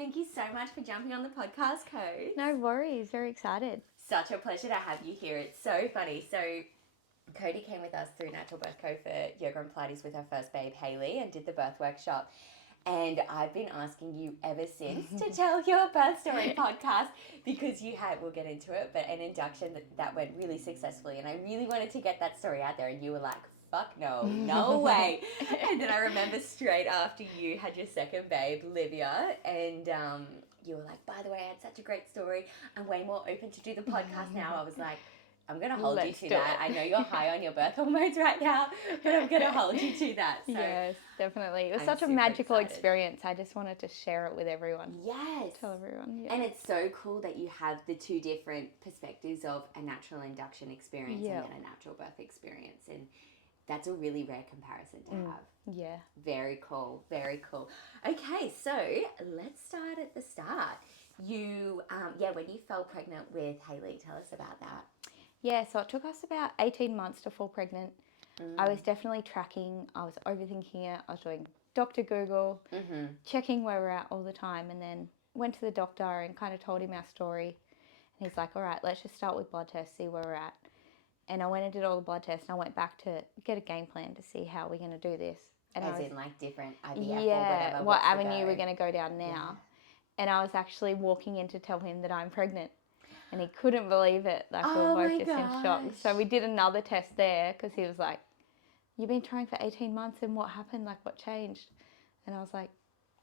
Thank you so much for jumping on the podcast, Kodi. No worries. Very excited. Such a pleasure to have you here. It's so funny. So Kodi came with us through Natural Birth Co for yoga and Pilates with her first babe, Hayley, and did the birth workshop. And I've been asking you ever since to tell your birth story podcast because you had, we'll get into it, but an induction that went really successfully. And I really wanted to get that story out there. And you were like, fuck no way. And then I remember straight after you had your second babe, Livia, and you were like, by the way, I had such a great story. I'm way more open to do the podcast now. I was like, I'm going to hold you to that. I know you're high on your birth hormones right now, but I'm going to hold you to that. So yes, definitely. It was such a magical experience. I just wanted to share it with everyone. Yes. Tell everyone. Yeah. And it's so cool that you have the two different perspectives of a natural induction experience and then a natural birth experience. And that's a really rare comparison to have. Yeah. Very cool. Very cool. Okay, so let's start at the start. You, when you fell pregnant with Hayley, tell us about that. Yeah, so it took us about 18 months to fall pregnant. I was definitely tracking. I was overthinking it. I was doing Dr. Google, checking where we're at all the time, and then went to the doctor and kind of told him our story. And he's like, all right, let's just start with blood tests, see where we're at. And I went and did all the blood tests, and I went back to get a game plan to see how we're going to do this. And As in like different IVF or whatever. What avenue we're going to go down now. Yeah. And I was actually walking in to tell him that I'm pregnant. And he couldn't believe it. Like, we were both just in shock. So we did another test there because he was like, you've been trying for 18 months and what happened? Like, what changed? And I was like,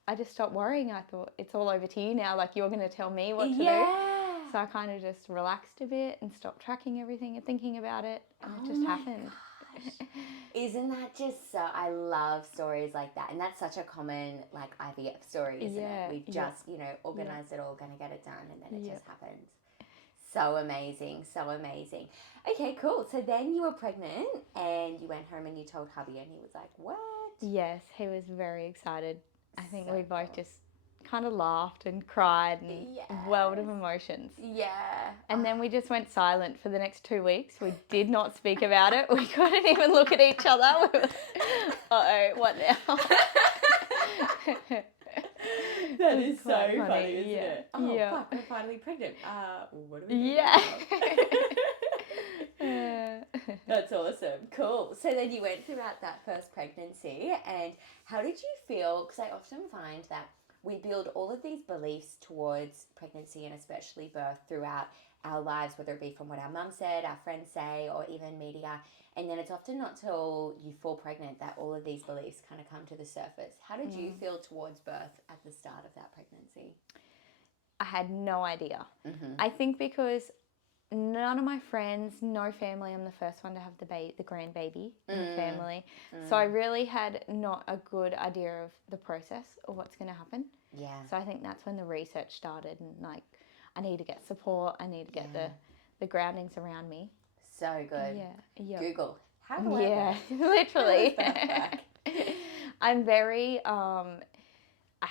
I just stopped worrying. I thought, it's all over to you now. Like, you're going to tell me what to do. So I kind of just relaxed a bit and stopped tracking everything and thinking about it. And it just happened. Isn't that just so, I love stories like that. And that's such a common, like, IVF story, isn't it? We've just, organised it all, going to get it done, and then it just happens. So amazing, so amazing. Okay, cool. So then you were pregnant and you went home and you told hubby and he was like, what? Yes, he was very excited. I think we both just kind of laughed and cried and world of emotions. Yeah. And then we just went silent for the next 2 weeks. We did not speak about it. We couldn't even look at each other. We were like, uh-oh, what now? That is so funny, isn't it? Oh, fuck, we're finally pregnant. What do we do? Yeah. That's awesome. Cool. So then you went throughout that first pregnancy, and how did you feel? Because I often find that we build all of these beliefs towards pregnancy and especially birth throughout our lives, whether it be from what our mum said, our friends say, or even media. And then it's often not till you fall pregnant that all of these beliefs kind of come to the surface. How did you feel towards birth at the start of that pregnancy? I had no idea. I think because none of my friends, no family, I'm the first one to have the grandbaby in the family. So I really had not a good idea of the process of what's going to happen. Yeah. So I think that's when the research started, and like, I need to get support. I need to get the groundings around me. So good. Yeah. Google. How do I literally. I'm very, I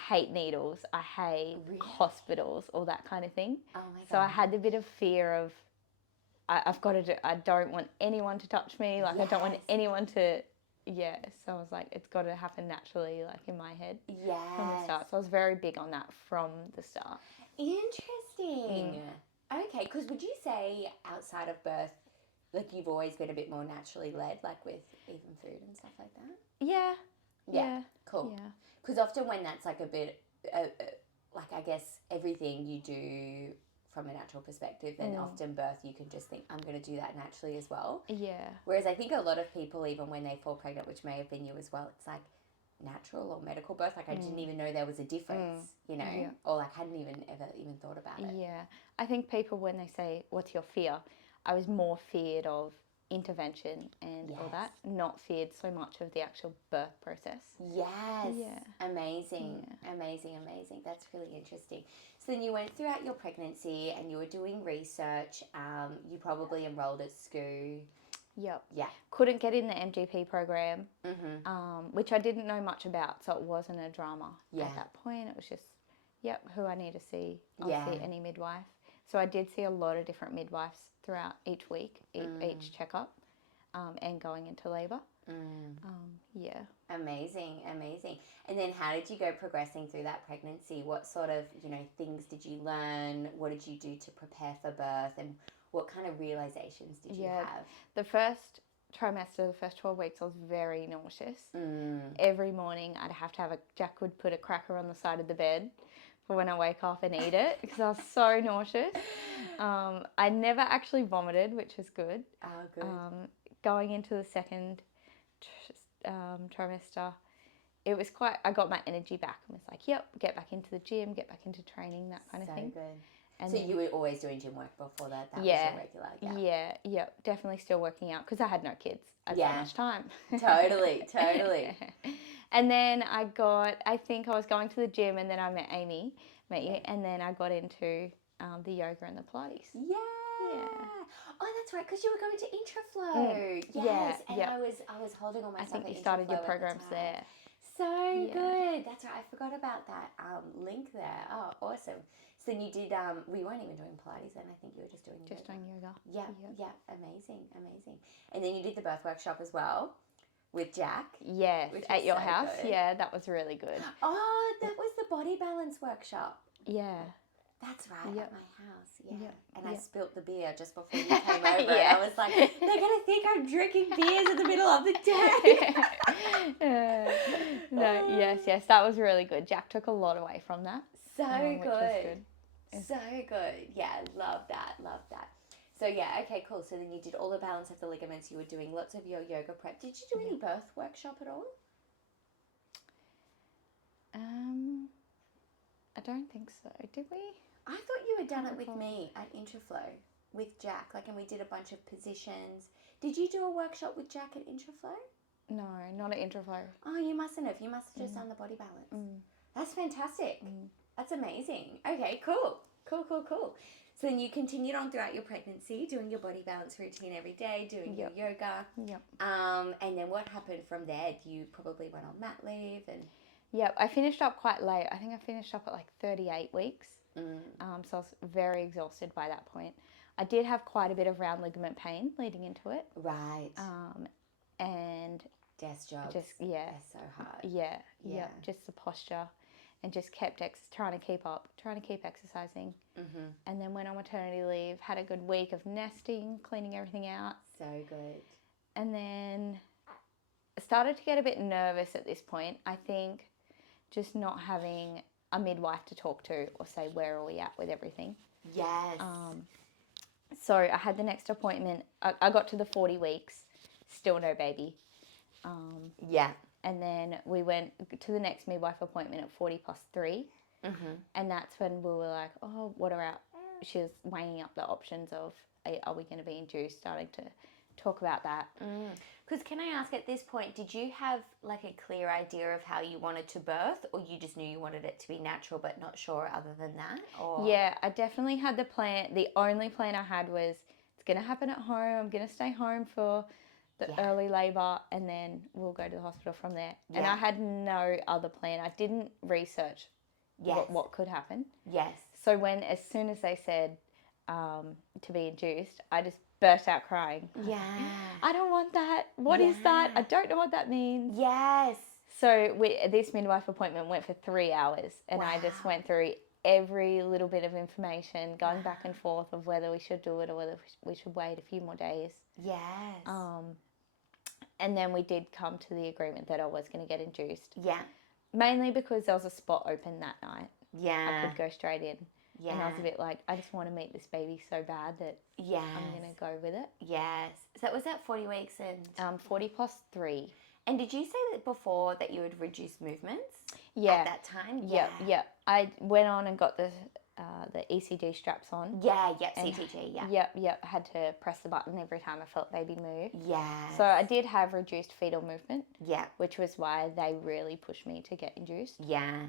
hate needles. I hate hospitals, all that kind of thing. Oh my God. So I had a bit of fear of, I've got to do, I don't want anyone to touch me. Like, I don't want anyone to, So I was like, it's got to happen naturally, like in my head from the start. So I was very big on that from the start. Interesting. Okay, because would you say outside of birth, like you've always been a bit more naturally led, like with even food and stuff like that? Yeah. Cool. Yeah. Because often when that's like a bit, like I guess everything you do from a natural perspective, then often birth you can just think, I'm going to do that naturally as well. Yeah. Whereas I think a lot of people, even when they fall pregnant, which may have been you as well, it's like natural or medical birth. Like I didn't even know there was a difference, or like hadn't even thought about it. Yeah. I think people, when they say, what's your fear? I was more feared of intervention and all that, not feared so much of the actual birth process. Yes. Yeah. Amazing. That's really interesting. So then you went throughout your pregnancy and you were doing research. You probably enrolled at SCOO. Yep. Yeah. Couldn't get in the MGP program, which I didn't know much about, so it wasn't a drama at that point. It was just, who I need to see. I'll see any midwife. So I did see a lot of different midwives throughout each week, each checkup, and going into labour. Yeah. Amazing. And then how did you go progressing through that pregnancy? What sort of, things did you learn? What did you do to prepare for birth? And what kind of realizations did you have? The first trimester, the first 12 weeks, I was very nauseous. Every morning Jack would put a cracker on the side of the bed for when I wake up and eat it because I was so nauseous. I never actually vomited, which is good. Oh, good. Going into the second trimester, I got my energy back and was like, yep, get back into the gym, get back into training, that kind of thing. So good. And so you were always doing gym work before that? That was your regular? Yeah, definitely still working out because I had no kids. I had so much time. Totally. And then I think I was going to the gym and then I met you, and then I got into the yoga and the Pilates. Yeah. Oh, that's right, because you were going to Intraflow. Yes, and I was holding all my stuff. I think you started your programs there. So good. That's right. I forgot about that link there. Oh, awesome. So then you did. We weren't even doing Pilates then. I think you were just doing yoga. Doing yoga. Yeah. Amazing. And then you did the birth workshop as well with Jack. Yes, at your house. Good. Yeah, that was really good. Oh, that was the body balance workshop. Yeah. That's right, at my house, And I spilt the beer just before you came over. And I was like, they're going to think I'm drinking beers in the middle of the day. Yes, that was really good. Jack took a lot away from that. So good. So good. Yeah, love that. So okay, cool. So then you did all the balance of the ligaments. You were doing lots of your yoga prep. Did you do any birth workshop at all? I don't think so. Did we? I thought you had done it with me at Intraflow with Jack, and we did a bunch of positions. Did you do a workshop with Jack at Intraflow? No, not at Intraflow. Oh, you mustn't have. You must have just done the body balance. That's fantastic. That's amazing. Okay, cool. So then you continued on throughout your pregnancy, doing your body balance routine every day, doing your yoga. Yep. And then what happened from there? You probably went on mat leave and... Yep, I finished up quite late. I think I finished up at like 38 weeks. So I was very exhausted by that point. I did have quite a bit of round ligament pain leading into it. Right. And desk jobs. They're so hard. Yeah. Just the posture, and just kept trying to keep exercising. And then went on maternity leave, had a good week of nesting, cleaning everything out. So good. And then started to get a bit nervous at this point. I think just not having a midwife to talk to or say where are we at with everything. Yes. So I had the next appointment. I got to the 40 weeks, still no baby. And then we went to the next midwife appointment at 40 plus 3. And that's when we were like, oh, she was weighing up the options of, are we going to be induced, starting to talk about that. Because can I ask, at this point, did you have like a clear idea of how you wanted to birth, or you just knew you wanted it to be natural but not sure other than that? Or... Yeah, I definitely had the plan. The only plan I had was it's going to happen at home. I'm going to stay home for the early labour and then we'll go to the hospital from there. And I had no other plan. I didn't research what could happen. Yes. So as soon as they said to be induced, I just burst out crying. Yeah. I don't want that. What is that? I don't know what that means. Yes. So this midwife appointment went for 3 hours, and I just went through every little bit of information, going back and forth of whether we should do it or whether we should wait a few more days. Yes. And then we did come to the agreement that I was going to get induced. Yeah. Mainly because there was a spot open that night. Yeah. I could go straight in. Yeah. And I was a bit like, I just want to meet this baby so bad that I'm going to go with it. Yes. So was that 40 weeks and... 40 plus 3. And did you say that before that you would reduce movements? Yeah. At that time? Yeah. I went on and got the ECG straps on. Yeah, CTG, Yep. I had to press the button every time I felt baby move. Yeah. So I did have reduced fetal movement. Yeah. Which was why they really pushed me to get induced. Yeah.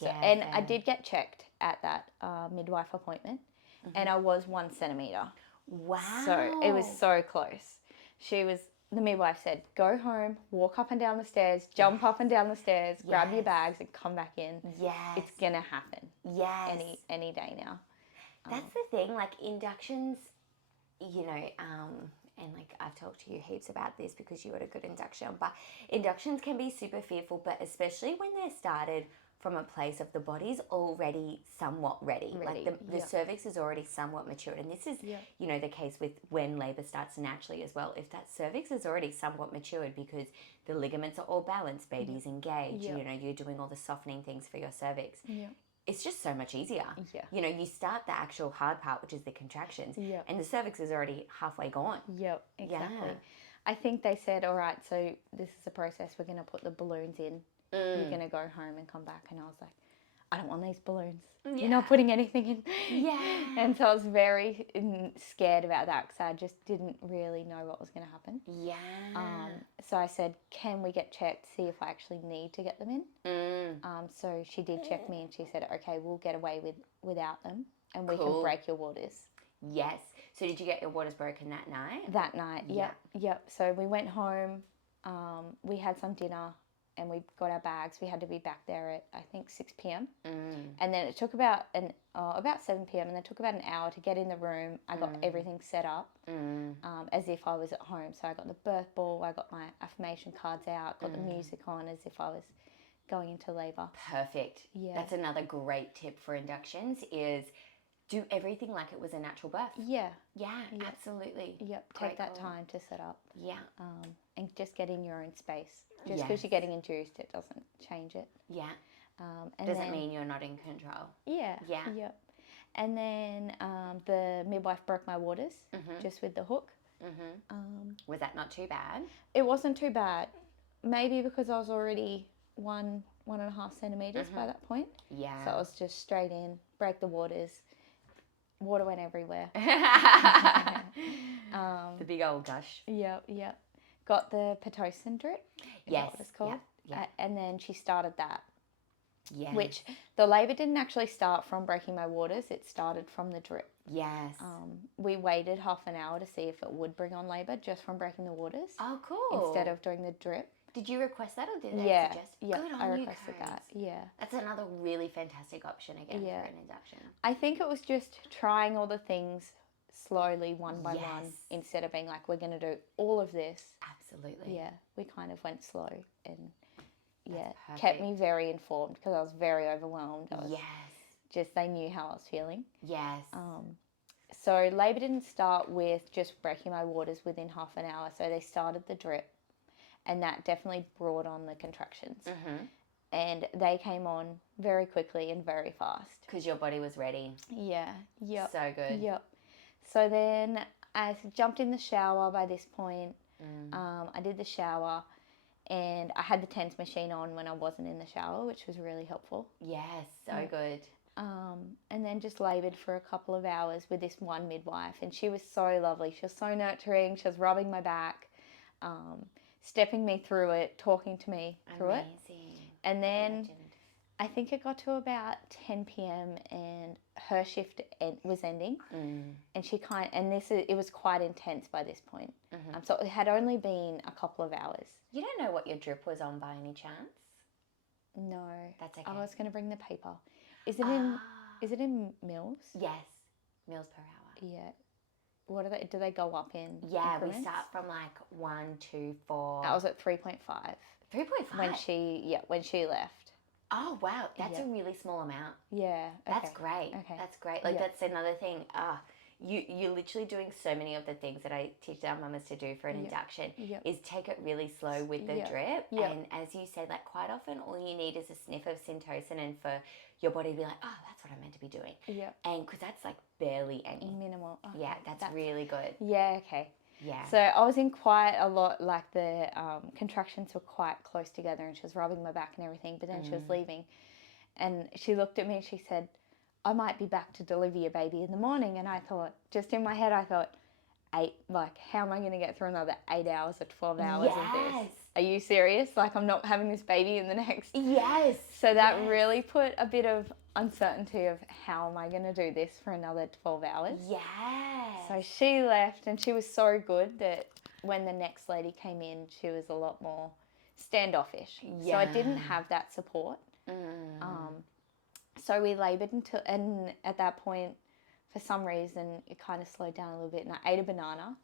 So, and I did get checked at that midwife appointment, and I was 1 centimetre. Wow. So it was so close. The midwife said, go home, walk up and down the stairs, jump up and down the stairs, grab your bags and come back in. Yes. It's going to happen. Yes. Any day now. That's the thing, like inductions, and like I've talked to you heaps about this because you had a good induction, but inductions can be super fearful, but especially when they're started from a place of the body's already somewhat ready. Like the cervix is already somewhat matured. And this is, you know, the case with when labor starts naturally as well. If that cervix is already somewhat matured because the ligaments are all balanced, baby's engaged, you know, you're doing all the softening things for your cervix. It's just so much easier. You know, you start the actual hard part, which is the contractions, and the cervix is already halfway gone. Exactly. I think they said, all right, so this is the process. We're going to put the balloons in. You're going to go home and come back. And I was like, I don't want these balloons. You're not putting anything in. And so I was very scared about that because I just didn't really know what was going to happen. So I said, can we get checked, see if I actually need to get them in? So she did check me and she said, okay, we'll get away without them and we can break your waters. Yes. So did you get your waters broken that night? That night, yep. So we went home, we had some dinner and we got our bags. We had to be back there at, I think, 6 p.m. And then it took about 7 p.m. and then it took about an hour to get in the room. I got everything set up as if I was at home. So I got the birth ball, I got my affirmation cards out, got the music on as if I was going into labour. Perfect. That's another great tip for inductions is do everything like it was a natural birth. Absolutely. Take that time to set up. And just get in your own space. Just because Yes. you're getting induced, it doesn't change it. And doesn't mean you're not in control. And then the midwife broke my waters just with the hook. Was that not too bad? It wasn't too bad. Maybe because I was already 1.5 centimetres by that point. So I was just straight in, break the waters. Water went everywhere. The big old gush. Yep. Got the Pitocin drip. Is that what it's called? And then she started that. Which the labour didn't actually start from breaking my waters. It started from the drip. We waited half an hour to see if it would bring on labour just from breaking the waters. Oh, cool. Instead of doing the drip. Did you request that or did they suggest? Good on I you, requested Codes. that. That's another really fantastic option again for an induction. I think it was just trying all the things slowly one by one instead of being like, we're going to do all of this. Absolutely. We kind of went slow and kept me very informed because I was very overwhelmed. Just they knew how I was feeling. So labour didn't start with just breaking my waters within half an hour. So they started the drip and that definitely brought on the contractions. And they came on very quickly and very fast. Because your body was ready. So good. So then I jumped in the shower by this point. I did the shower and I had the TENS machine on when I wasn't in the shower, which was really helpful. So good. And then just laboured for a couple of hours with this one midwife. And she was so lovely. She was so nurturing. She was rubbing my back, stepping me through it, talking to me through it. And then I think it got to about 10 p.m. and her shift was ending. And it was quite intense by this point. So it had only been a couple of hours. You don't know what your drip was on by any chance? No. That's okay. I was going to bring the paper. Is it in mils? Yes. Mils per hour. Yeah. What are they? Do they go up in? We start from like 1, 2, 4. I was at 3.5. 3.5? When she left. Oh, wow. That's a really small amount. Yeah. That's great. That's great. Like, that's another thing. You're literally doing so many of the things that I teach our mamas to do for an induction is take it really slow with the drip. And as you said, like quite often all you need is a sniff of Syntocin and for your body to be like, oh, that's what I'm meant to be doing. And because that's like barely any. Minimal. Okay. That's really good. So I was in quite a lot, like the contractions were quite close together and she was rubbing my back and everything, but then she was leaving and she looked at me and she said, I might be back to deliver your baby in the morning. And I thought, just in my head, I thought, how am I going to get through another 8 hours or 12 hours of this? Are you serious? Like, I'm not having this baby in the next... So that really put a bit of uncertainty of how am I going to do this for another 12 hours? So she left and she was so good that when the next lady came in, she was a lot more standoffish. So I didn't have that support. So we laboured and at that point, for some reason, it kind of slowed down a little bit and I ate a banana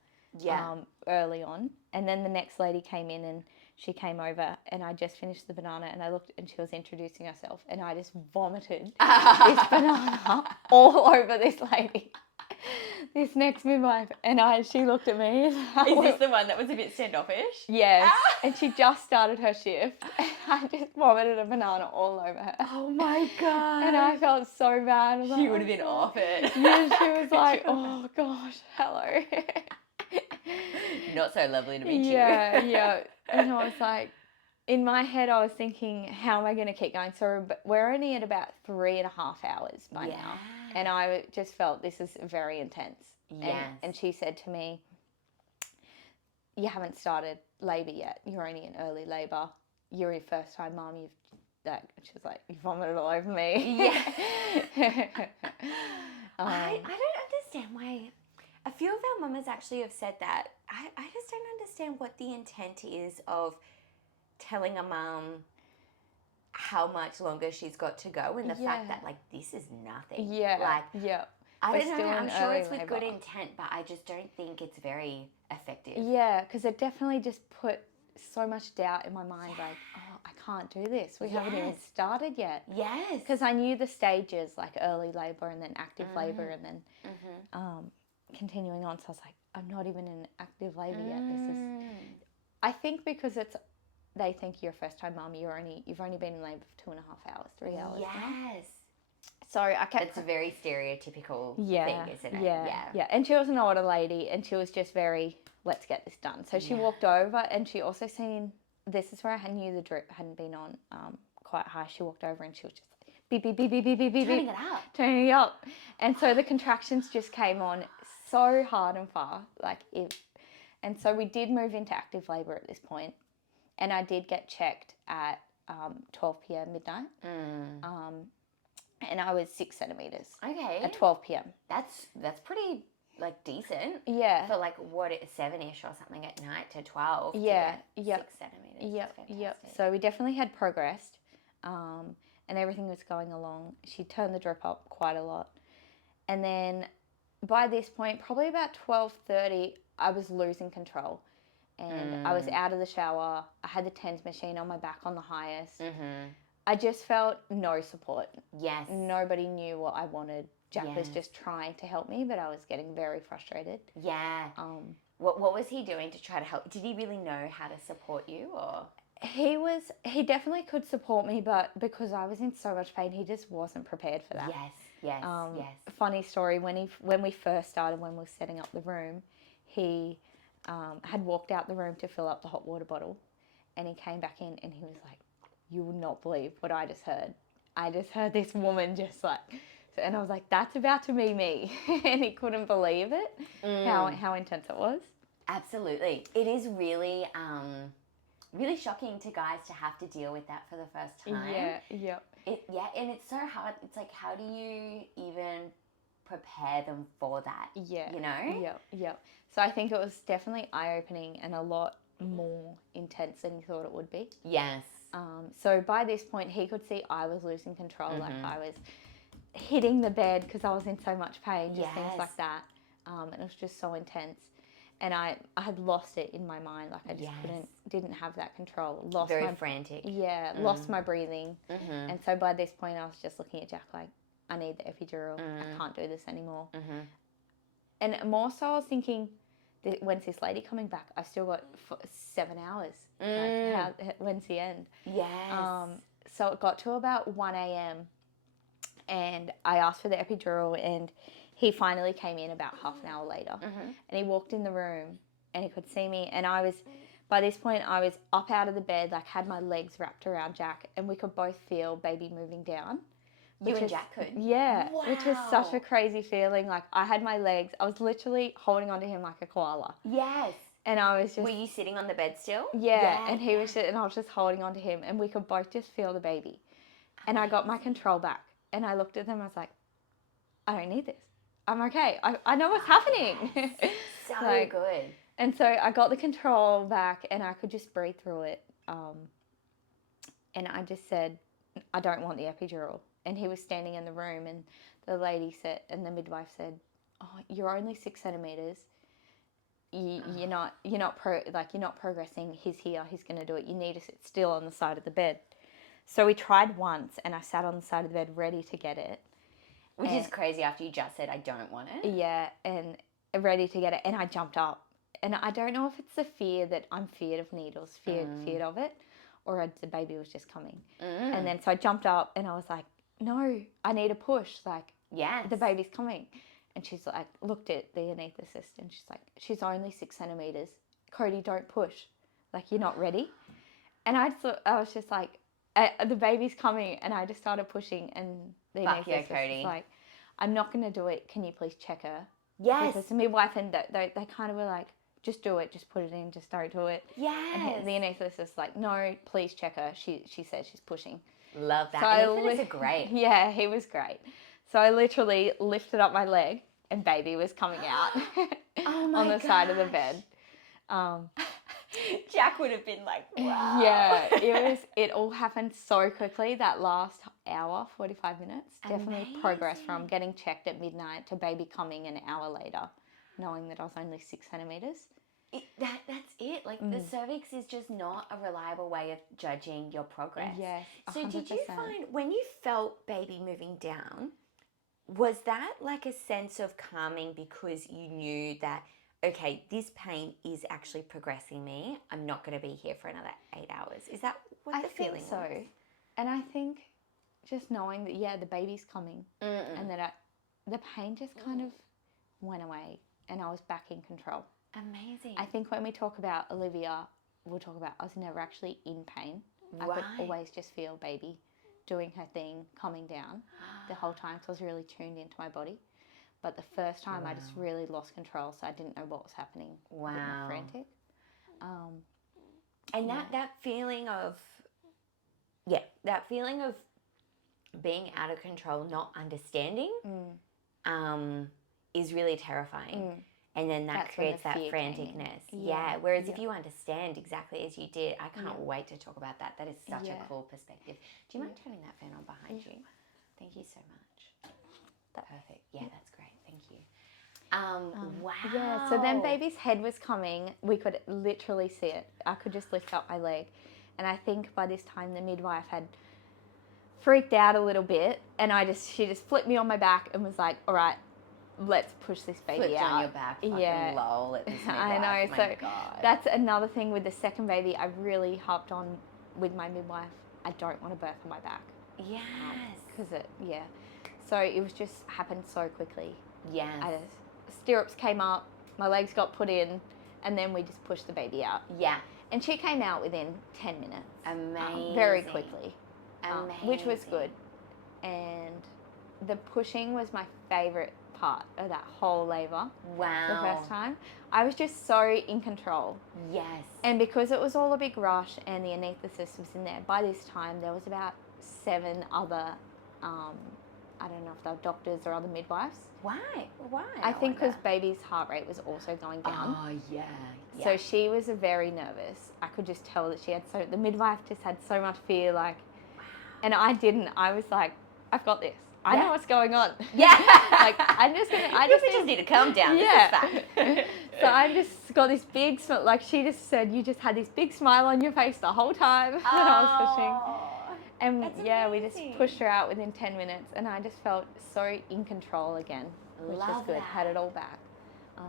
early on. And then the next lady came in and she came over and I just finished the banana and I looked and she was introducing herself and I just vomited this banana all over this lady, this next midwife. And she looked at me. Is this the one that was a bit standoffish? Yes. And she just started her shift and I just vomited a banana all over her. Oh my God. And I felt so bad. She would have been off it. Yeah, she was like, oh gosh, hello. Not so lovely to meet you. Yeah. And I was like, in my head, I was thinking, how am I going to keep going? So we're only at about 3.5 hours by now. And I just felt this is very intense. Yes. And she said to me, you haven't started labour yet. You're only in early labour. You're your first time mum. She was like, you vomited all over me. Yeah. I don't understand why. A few of our mamas actually have said that. I just don't understand what the intent is of telling a mum how much longer she's got to go and the fact that, like, this is nothing. Yeah. I don't know. I'm sure it's with good intent, but I just don't think it's very effective. Yeah, because it definitely just put so much doubt in my mind, like, oh, I can't do this. We haven't even started yet. Yes. Because I knew the stages, like early labour and then active labour and then continuing on. So I was like, I'm not even in active labour yet. I think because they think you're a first time mum, you've only been in labour for 2.5 hours, 3 hours. Yes. Now. So I kept. It's a very stereotypical thing, isn't it? Yeah. And she was an older lady, and she was just very, let's get this done. So she walked over, and she also seen. This is where I knew the drip hadn't been on quite high. She walked over, and she was just like, beep beep beep beep beep beep beep. Turning it up, and so the contractions just came on so hard and fast, and so we did move into active labour at this point, and I did get checked at 12 p.m. midnight. And I was 6 centimeters. Okay. At 12 p.m. That's pretty decent. Yeah. For 7-ish or something at night to 12. Yeah. To get 6 centimeters. Yep. So we definitely had progressed, and everything was going along. She turned the drip up quite a lot, and then by this point, probably about 12:30, I was losing control, and I was out of the shower. I had the TENS machine on my back on the highest. I just felt no support. Yes. Nobody knew what I wanted. Jack was just trying to help me, but I was getting very frustrated. Yeah. What was he doing to try to help? Did he really know how to support you, or? He definitely could support me, but because I was in so much pain, he just wasn't prepared for that. Yes. Funny story, when we first started, when we were setting up the room, he had walked out the room to fill up the hot water bottle, and he came back in and he was like, you would not believe what I just heard. I just heard this woman just and I was like, that's about to be me. And he couldn't believe it, how intense it was. Absolutely. It is really, really shocking to guys to have to deal with that for the first time. Yeah. And it's so hard. It's like, how do you even prepare them for that? Yeah. You know? Yeah. So I think it was definitely eye-opening and a lot more intense than you thought it would be. Yes. So by this point, he could see I was losing control. Like I was hitting the bed because I was in so much pain, just things like that. And it was just so intense. And I had lost it in my mind. Like I just didn't have that control. Very frantic. Yeah, lost my breathing. And so by this point, I was just looking at Jack like, I need the epidural. I can't do this anymore. And more so, I was thinking, when's this lady coming back? I've still got 7 hours. When's the end? Yes. So it got to about 1 a.m. and I asked for the epidural, and he finally came in about half an hour later. And he walked in the room and he could see me, and by this point I was up out of the bed, like had my legs wrapped around Jack, and we could both feel baby moving down. You and Jack could? Yeah. Wow. Which was such a crazy feeling. Like I had my legs, I was literally holding onto him like a koala. Yes. And I was just... Were you sitting on the bed still? Yeah. And he was and I was just holding onto him, and we could both just feel the baby. And I got my control back, and I looked at them, I was like, I don't need this. I'm okay. I know what's happening. So good. And so I got the control back, and I could just breathe through it. And I just said, I don't want the epidural. And he was standing in the room, and the lady said, and the midwife said, oh, you're only 6 centimeters. you're not progressing. He's here. He's going to do it. You need to sit still on the side of the bed. So we tried once, and I sat on the side of the bed ready to get it. Which is crazy after you just said, I don't want it. Yeah, and ready to get it. And I jumped up. And I don't know if it's the fear that I'm feared of needles, feared of it, or the baby was just coming. And then so I jumped up, and I was like, no, I need a push. Like, yes, the baby's coming. And she's like, looked at the anaesthetist, and she's like, she's only 6 centimeters. Kodi, don't push. Like, you're not ready. And I was just like, the baby's coming, and I just started pushing, and the anaesthetist was like, I'm not going to do it. Can you please check her? Yes. Because the midwife and they kind of were like, just do it, just put it in, just don't do it. Yes. And the anaesthetist was like, no, please check her. She says she's pushing. Love that. So Anaesthetists are great. Yeah, he was great. So I literally lifted up my leg, and baby was coming out on the side of the bed. Jack would have been like, wow. Yeah, it all happened so quickly. That last hour, 45 minutes, definitely progress from getting checked at midnight to baby coming an hour later, knowing that I was only 6 centimeters. That's it. Like, the cervix is just not a reliable way of judging your progress. Yes, 100%. So did you find, when you felt baby moving down, was that like a sense of calming because you knew that, okay, this pain is actually progressing me. I'm not going to be here for another 8 hours. Is that what the feeling was? I think so. And I think just knowing that, yeah, the baby's coming and that the pain just kind of went away and I was back in control. Amazing. I think when we talk about Olivia, we'll talk about I was never actually in pain. Right. I could always just feel baby doing her thing, coming down the whole time. So I was really tuned into my body. But the first time I just really lost control, so I didn't know what was happening. Wow. A bit more frantic. And that feeling of, that feeling of being out of control, not understanding, is really terrifying. And then that creates that franticness. Yeah. Whereas if you understand exactly as you did, I can't wait to talk about that. That is such a cool perspective. Do you mind turning that fan on behind you? Thank you so much. Perfect. Yeah, that's great. Thank you. Wow. Yeah, so then baby's head was coming. We could literally see it. I could just lift up my leg. And I think by this time the midwife had freaked out a little bit. And she just flipped me on my back and was like, all right, let's push this baby out. On your back, fucking lol at this midwife. I know. My So God. that's another thing with the second baby. I really harped on with my midwife. I don't want to birth on my back. Yes. So it was just happened so quickly. Yes. Stirrups came up, my legs got put in, and then we just pushed the baby out. Yeah. And she came out within 10 minutes. Amazing. Very quickly. Amazing. Which was good. And the pushing was my favourite part of that whole labour. Wow. The first time. I was just so in control. Yes. And because it was all a big rush and the anaesthetist was in there, by this time there was about 7 other, I don't know if they were doctors or other midwives. Why? I think because baby's heart rate was also going down. Oh, yeah. So she was very nervous. I could just tell that she had the midwife just had so much fear, like, and I didn't. I was like, I've got this. I know what's going on. Yeah. Like, You just need to calm down. Yeah. This is fine. So I just got this big, like she just said, you just had this big smile on your face the whole time when I was pushing. And we just pushed her out within 10 minutes and I just felt so in control again, which was good. Had it all back. I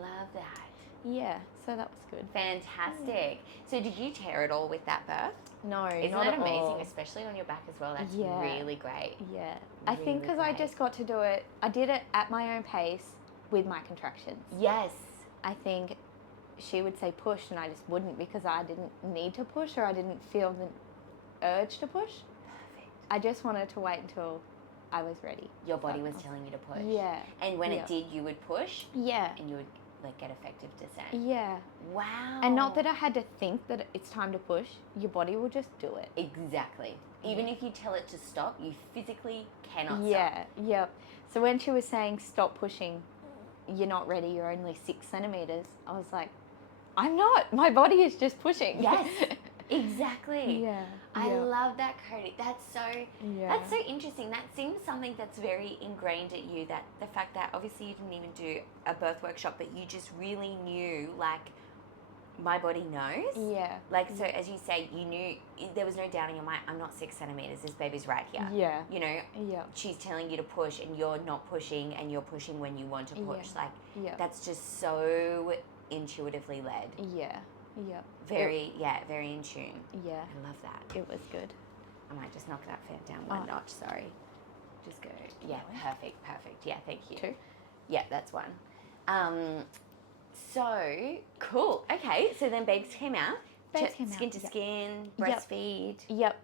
love that. Yeah, so that was good. Fantastic. So did you tear it all with that birth? No, Isn't not that at amazing, all. especially on your back as well? That's Yeah. really great. Yeah. I think because I just got to do it, I did it at my own pace with my contractions. Yes. I think she would say push and I just wouldn't because I didn't need to push or I didn't feel the urge to push. Perfect. I just wanted to wait until I was ready. Your body was telling you to push. Yeah. And when it did, you would push. Yeah. And you would get effective descent. Yeah. Wow. And not that I had to think that it's time to push. Your body will just do it. Exactly. Even if you tell it to stop, you physically cannot stop. Yeah. So when she was saying stop pushing, you're not ready, you're only 6 centimeters, I was like, I'm not. My body is just pushing. Yes. Exactly. Yeah. I love that, Kodi. That's so interesting. That seems something that's very ingrained at you, that the fact that obviously you didn't even do a birth workshop, but you just really knew, like, my body knows. Yeah. Like, so as you say, you knew, there was no doubt in your mind, I'm not 6 centimeters, this baby's right here. Yeah. You know, Yeah. she's telling you to push and you're not pushing, and you're pushing when you want to push. Yeah. Like, that's just so intuitively led. Yeah. Yeah. Very in tune. Yeah. I love that. It was good. I might just knock that fan down one notch, sorry. Just go. Yeah, perfect. Yeah, thank you. 2. Yeah, that's 1. So, cool. Okay, so then babes came out. Skin to skin, breastfeed. Yep.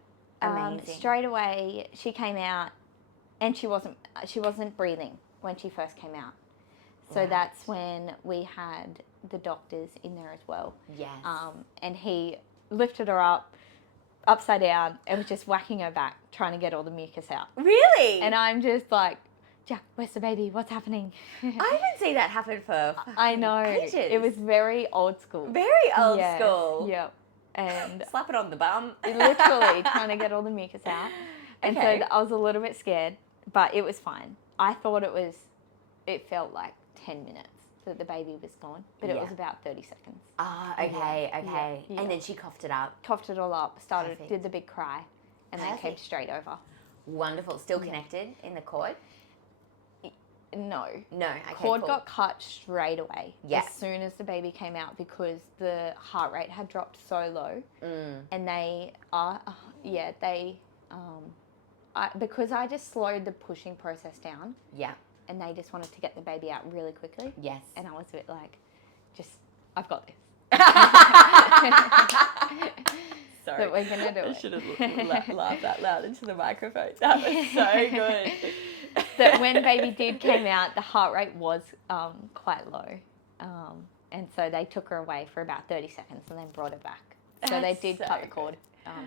Amazing. Straight away, she came out, and she wasn't breathing when she first came out. So that's when we had the doctors in there as well. Yes. And he lifted her up, upside down, and was just whacking her back, trying to get all the mucus out. Really? And I'm just like, Jack, where's the baby? What's happening? I didn't see that happen for I know. ages. It was very old school. Very old school. Yep. And slap it on the bum. Literally trying to get all the mucus out. And okay. so I was a little bit scared, but it was fine. I thought it felt like 10 minutes that the baby was gone, but it was about 30 seconds. Ah, okay. Yeah. And then she coughed it up. Coughed it all up, did the big cry, and then came straight over. Wonderful. Still connected in the cord? No. Okay, cord got cut straight away as soon as the baby came out, because the heart rate had dropped so low, and because I just slowed the pushing process down. Yeah. And they just wanted to get the baby out really quickly. Yes. And I was a bit like, I've got this. Sorry. But we're going to do it. I should have laughed out loud into the microphone. That was so good. That when baby came out, the heart rate was quite low. And so they took her away for about 30 seconds and then brought her back. So they did cut the cord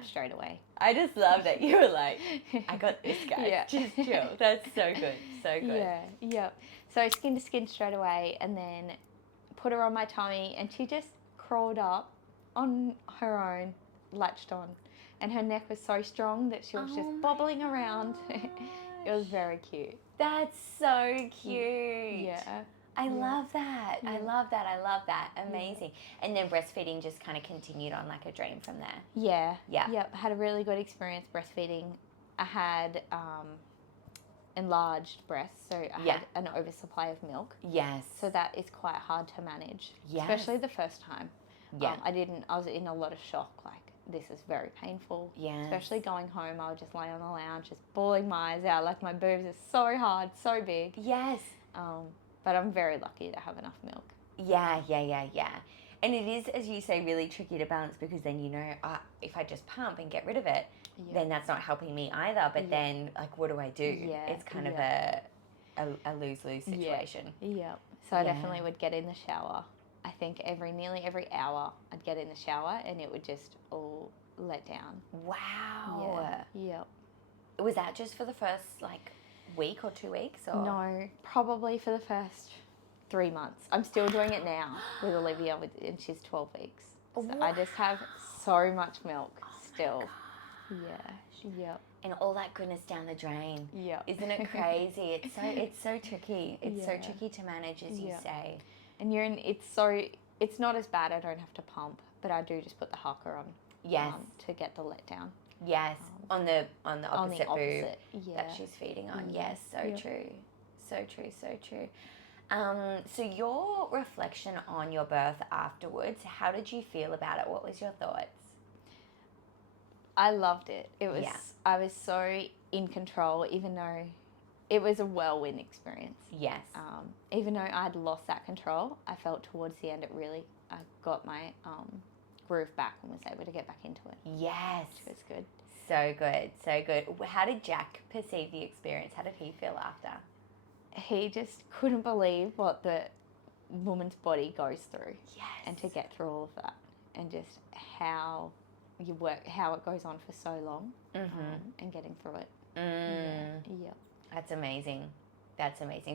straight away. I just love that you were like, I got this, guys. Yeah. Just chill. That's so good. So good. Yeah. So skin to skin straight away, and then put her on my tummy, and she just crawled up on her own, latched on. And her neck was so strong that she was just bobbling around. It was very cute. That's so cute. Yeah. I love that. Yeah. I love that. Amazing. And then breastfeeding just kind of continued on like a dream from there. Yeah. Yeah. Yep. Had a really good experience breastfeeding. I had enlarged breasts, so I had an oversupply of milk. Yes. So that is quite hard to manage. Yes. Especially the first time. Yeah. I was in a lot of shock, like, this is very painful. Yeah. Especially going home, I would just lay on the lounge, just bawling my eyes out, like my boobs are so hard, so big. Yes. But I'm very lucky to have enough milk. Yeah. And it is, as you say, really tricky to balance, because then, you know, if I just pump and get rid of it, then that's not helping me either. But then, like, what do I do? Yeah. It's kind of a lose-lose situation. Yeah. So I definitely would get in the shower. I think nearly every hour I'd get in the shower, and it would just all let down. Wow. Yeah. Was that just for the first, like, week or 2 weeks? Or? No, probably for the first 3 months. I'm still doing it now with Olivia, and she's 12 weeks. So I just have so much milk still. Yeah. And all that goodness down the drain. Yeah. Isn't it crazy? It's so tricky. It's so tricky to manage, as you say. And it's not as bad. I don't have to pump, but I do just put the haka on. Yes. To get the letdown. Yes. On the opposite boob that Yeah. she's feeding on. Yeah. Yes. So true. So true. So your reflection on your birth afterwards, how did you feel about it? What was your thoughts? I loved it. I was so in control, even though it was a whirlwind experience. Yes. Even though I'd lost that control, I felt towards the end I got my groove back and was able to get back into it. Yes. Which was good. So good. How did Jack perceive the experience? How did he feel after? He just couldn't believe what the woman's body goes through. Yes. And to get through all of that, and just how it goes on for so long, and getting through it. Yeah. That's amazing.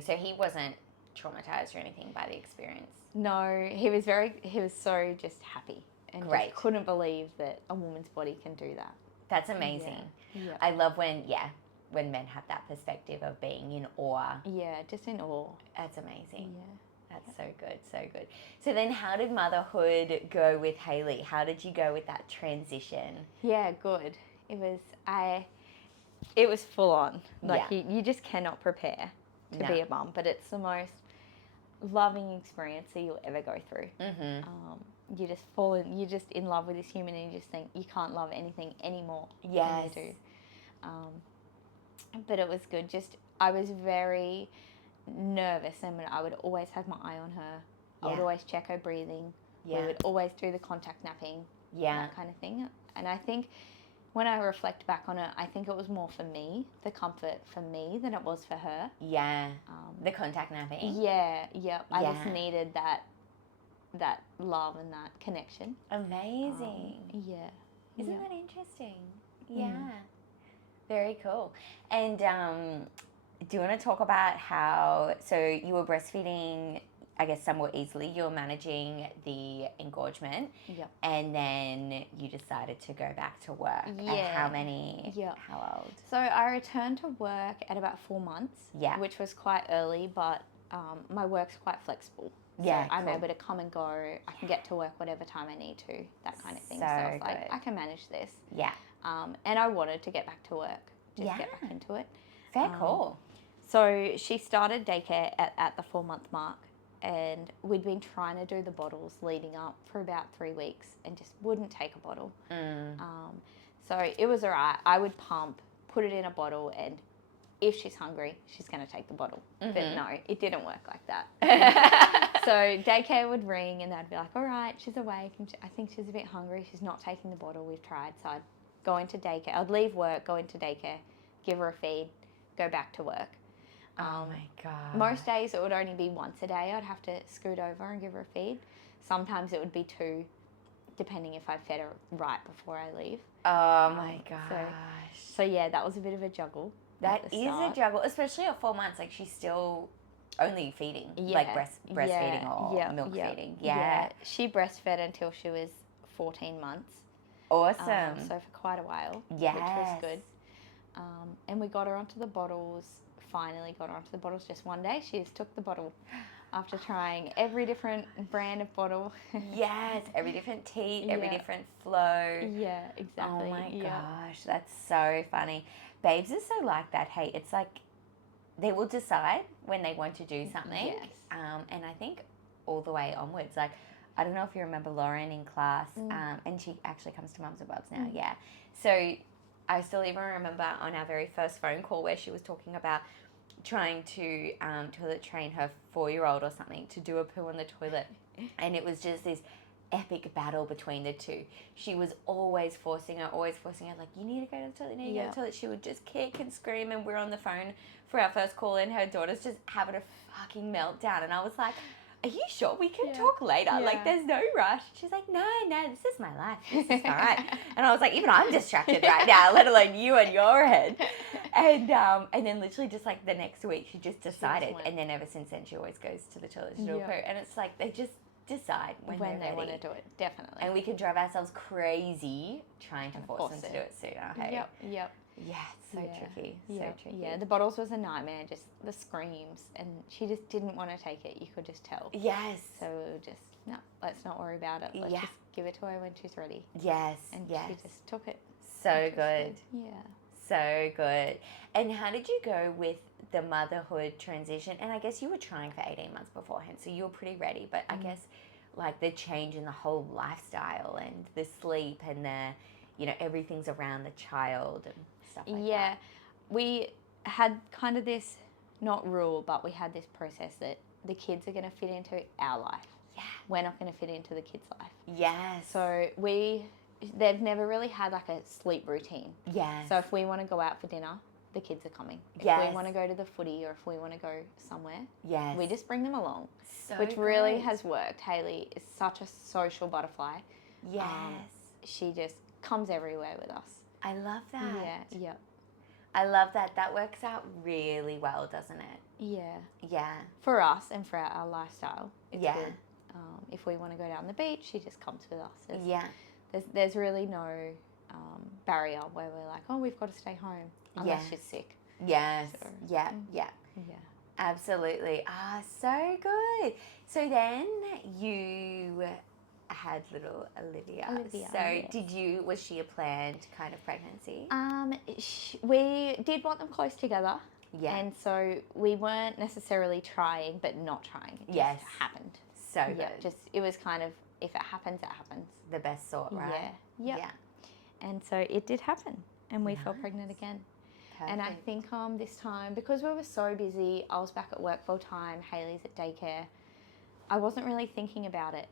So he wasn't traumatized or anything by the experience? No, he was so just happy. and Great. just couldn't believe that a woman's body can do that. That's amazing. Yeah. I love when men have that perspective of being in awe. Yeah, just in awe. That's amazing. Yeah. That's so good, so good. So then how did motherhood go with Hayley? How did you go with that transition? Yeah, good. It was full on. Like, Yeah. you just cannot prepare to No. be a mum, but it's the most loving experience that you'll ever go through. Mm-hmm. You're just in love with this human, and you just think you can't love anything anymore Yes. than you do. But it was good. I was very nervous, and I would always have my eye on her. I would always check her breathing. Yeah. We would always do the contact napping. Yeah. That kind of thing. And I think when I reflect back on it, I think it was more for me, the comfort for me, than it was for her. Yeah. The contact napping. Yeah. I just needed that love and that connection. Amazing. Isn't that interesting? Yeah. Very cool. And do you want to talk about how, so you were breastfeeding, I guess, somewhat easily. You were managing the engorgement. Yep. And then you decided to go back to work. Yeah. At how old? So I returned to work at about 4 months. Yeah. Which was quite early, but my work's quite flexible. Yeah, so I'm cool. able to come and go. I can get to work whatever time I need to, that kind of thing. So I was like, good. I can manage this. Yeah. And I wanted to get back to work, get back into it. Fair call. So she started daycare at the 4 month mark, and we'd been trying to do the bottles leading up for about 3 weeks and just wouldn't take a bottle. So it was all right. I would pump, put it in a bottle, and if she's hungry, she's going to take the bottle. But no, it didn't work like that. So daycare would ring, and they'd be like, all right, she's awake, and I think she's a bit hungry. She's not taking the bottle. We've tried. So I'd go into daycare. I'd leave work, go into daycare, give her a feed, go back to work. Oh my God. Most days it would only be once a day. I'd have to scoot over and give her a feed. Sometimes it would be 2, depending if I fed her right before I leave. Oh my gosh. So yeah, that was a bit of a juggle. That is a juggle, especially at 4 months. Like, she's still only feeding, like breastfeeding or milk feeding. Yeah. She breastfed until she was 14 months. Awesome. So for quite a while, yes. Which was good. And we got her onto the bottles. Finally got her onto the bottles just one day. She just took the bottle after trying every different brand of bottle. Yes, every different teat, every different flow. Yeah, exactly. Oh my gosh, that's so funny. Babes are so like that. Hey, it's like they will decide when they want to do something. Yes. And I think all the way onwards, like, I don't know if you remember Lauren in class, and she actually comes to Mums and Bubs now, yeah. So I still even remember on our very first phone call where she was talking about trying to toilet train her 4-year-old or something to do a poo on the toilet. And it was just this epic battle between the two. She was always forcing her, like, you need to go to the toilet, you need to go to the toilet. She would just kick and scream, and we're on the phone for our first call, and her daughter's just having a fucking meltdown. And I was like, are you sure we can talk later? Yeah. Like, there's no rush. She's like, no, this is my life. This is fine. And I was like, even I'm distracted right now, let alone you and your head. And then literally just like the next week, she just decided. And then ever since then, she always goes to the toilet to do a poo. And it's like, they just decide when they want to do it, definitely. And we can drive ourselves crazy trying to force them to do it sooner. Hey? Yep. Yeah, it's so tricky. So tricky. Yeah, the bottles was a nightmare, just the screams, and she just didn't want to take it. You could just tell. Yes. So we were just, no, let's not worry about it. Let's just give it to her when she's ready. Yes. And she just took it. So good. Yeah. So good. And how did you go with the motherhood transition? And I guess you were trying for 18 months beforehand, so you were pretty ready. But I guess like the change in the whole lifestyle and the sleep and the, you know, everything's around the child and stuff like that. Yeah. We had kind of this, not rule, but we had this process that the kids are going to fit into our life. Yeah. We're not going to fit into the kids' life. Yes. So they've never really had like a sleep routine. Yes. So if we want to go out for dinner, the kids are coming. If we want to go to the footy or if we want to go somewhere, we just bring them along. So which really has worked. Hayley is such a social butterfly. Yes. She just comes everywhere with us. I love that. Yeah. I love that. That works out really well, doesn't it? Yeah. Yeah. For us and for our lifestyle, it's good. If we want to go down the beach, she just comes with us. Yeah. There's really no barrier where we're like, oh, we've got to stay home unless she's sick. Yes. So, Yeah. Absolutely. So good. So then you had little Olivia. So was she a planned kind of pregnancy? We did want them close together. Yeah. And so we weren't necessarily trying, but not trying. It just happened. So good. It was kind of, if it happens, it happens. The best sort, right? Yeah. And so it did happen, and we fell pregnant again. Perfect. And I think this time, because we were so busy, I was back at work full time, Hayley's at daycare, I wasn't really thinking about it.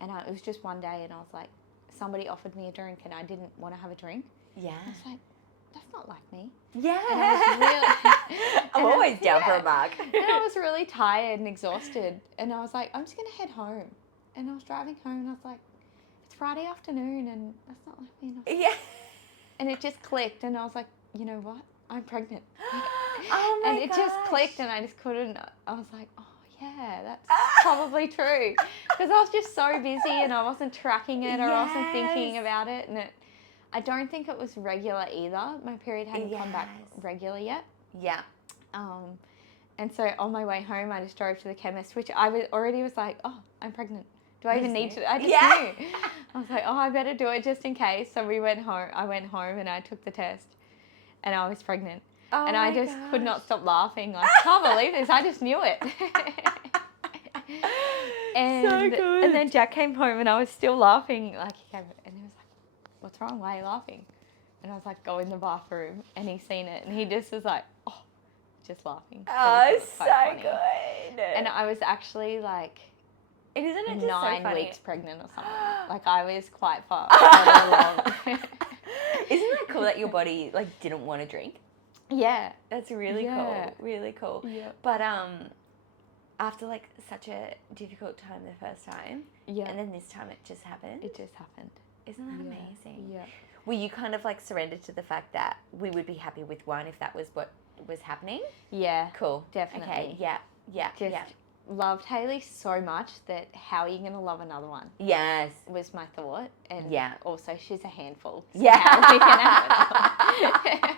It was just one day, and I was like, somebody offered me a drink, and I didn't want to have a drink. Yeah. I was like, that's not like me. Yeah. And I was really, I'm always down for a mug. And I was really tired and exhausted, and I was like, I'm just going to head home. And I was driving home, and I was like, it's Friday afternoon, and that's not like me. Yeah. And it just clicked, and I was like, you know what? I'm pregnant. Oh my And it just clicked, and I just couldn't. I was like, oh yeah, that's probably true. Because I was just so busy, and I wasn't tracking it, or I wasn't thinking about it, and I don't think it was regular either. My period hadn't come back regular yet. Yeah. And so on my way home, I just drove to the chemist, which I was like, oh, I'm pregnant. Do I even need to? I just knew. I was like, oh, I better do it just in case. So we went home. I went home and I took the test, and I was pregnant. Oh and I just could not stop laughing. Like, I can't believe this. I just knew it. And, so good. And then Jack came home, and I was still laughing. Like, he came and he was like, what's wrong? Why are you laughing? And I was like, go in the bathroom. And he's seen it. And he just was like, oh, just laughing. Oh, so good. And I was actually like, isn't it just 9 so funny? weeks pregnant or something. Like, I was quite far along. Isn't that cool that your body didn't want to drink? Yeah. That's really cool. Really cool. Yeah. But after such a difficult time the first time, and then this time it just happened. It just happened. Isn't that amazing? Yeah. Were you kind of surrendered to the fact that we would be happy with one if that was what was happening? Yeah. Cool. Definitely. Okay. Yeah. Just loved Hayley so much that how are you going to love another one? Yes. Was my thought. And also she's a handful. So yeah. How are we going to have another?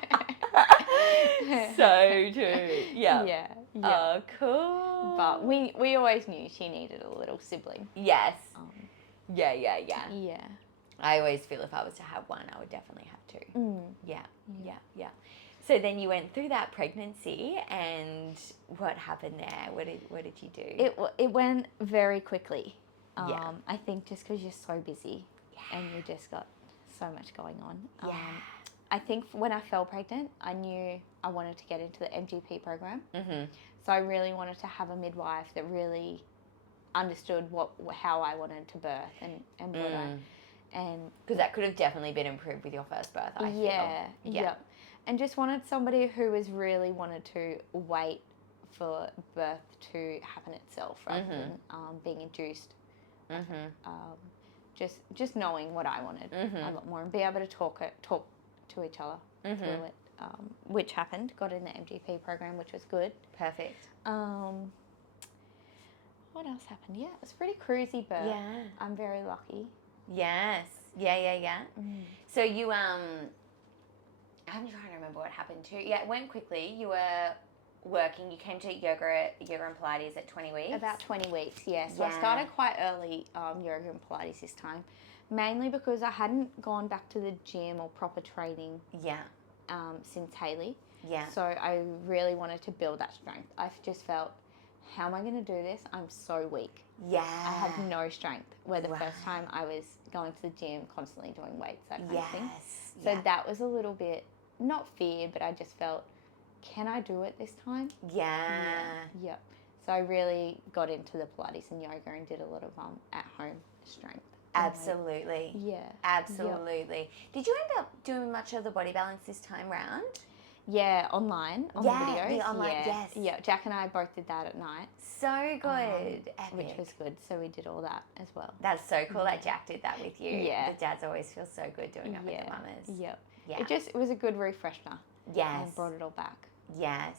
So true. Yeah. Yeah. Oh, cool. But we always knew she needed a little sibling. Yes. Yeah. Yeah. I always feel if I was to have one, I would definitely have two. Mm. Yeah. So then you went through that pregnancy, and what happened there? What did you do? It went very quickly. I think just because you're so busy and you just got so much going on. I think when I fell pregnant, I knew I wanted to get into the MGP program. Mm-hmm. So I really wanted to have a midwife that really understood how I wanted to birth and what and because that could have definitely been improved with your first birth. I feel. Yeah. And just wanted somebody who was really wanted to wait for birth to happen itself rather than being induced. Just knowing what I wanted a lot more and be able to talk to each other through it, which happened. Got in the MGP program, which was good. Perfect. What else happened? Yeah, it was pretty cruisy birth. Yeah. I'm very lucky. Yes. Yeah. So you I'm trying to remember what happened too. Yeah, it went quickly. You were working. You came to yoga and Pilates at 20 weeks. About 20 weeks, yes. So I started quite early yoga and Pilates this time, mainly because I hadn't gone back to the gym or proper training. Since Hayley. Yeah. So I really wanted to build that strength. I've just felt, how am I going to do this? I'm so weak. Yeah. I have no strength. Where the first time I was going to the gym, constantly doing weights, that kind of thing. So that was a little bit, not feared, but I just felt, can I do it this time? Yeah. So I really got into the Pilates and yoga and did a lot of at-home strength. Absolutely. Absolutely. Did you end up doing much of the body balance this time round? Yeah, online, on the videos. The online, yes. Yeah, Jack and I both did that at night. So good. Which was good. So we did all that as well. That's so cool that Jack did that with you. Yeah. The dads always feel so good doing it with the mamas. Yep. Yeah. It was a good refresher. Yes. And brought it all back. Yes.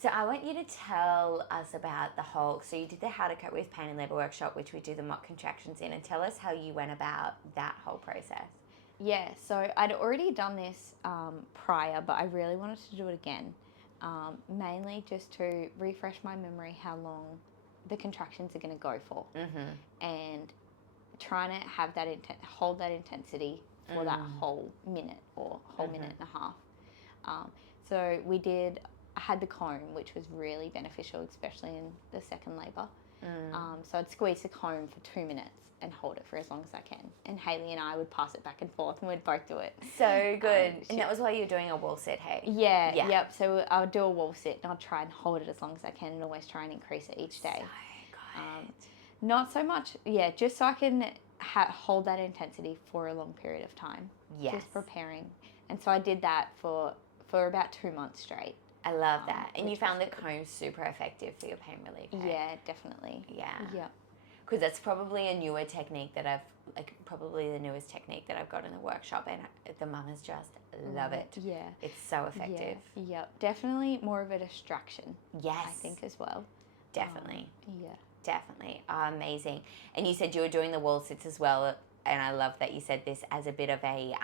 So I want you to tell us about the whole, so you did the How to Cope with Pain in Labour workshop, which we do the mock contractions in, and tell us how you went about that whole process. Yeah, so I'd already done this prior, but I really wanted to do it again, mainly just to refresh my memory how long the contractions are going to go for, and trying to have that hold that intensity for that whole minute or whole minute and a half. So I had the comb, which was really beneficial, especially in the second labour. So I'd squeeze the comb for 2 minutes and hold it for as long as I can. And Hayley and I would pass it back and forth, and we'd both do it. So good. And that was why you were doing a wall sit, hey? Yeah, yep. So I would do a wall sit, and I'd try and hold it as long as I can, and always try and increase it each day. So good. Not so much, just so I can hold that intensity for a long period of time. Yes. Just preparing. And so I did that for about 2 months straight. I love that. And you found the comb super effective for your pain relief, hey? Yeah, definitely. Yeah. Yep. Because that's probably a newer technique that probably the newest technique that I've got in the workshop, and the mamas just love it. Yeah. It's so effective. Yeah. Yep. Definitely more of a distraction. Yes. I think as well. Definitely. Yeah. Definitely. Amazing. And you said you were doing the wall sits as well, and I love that you said this as a bit of a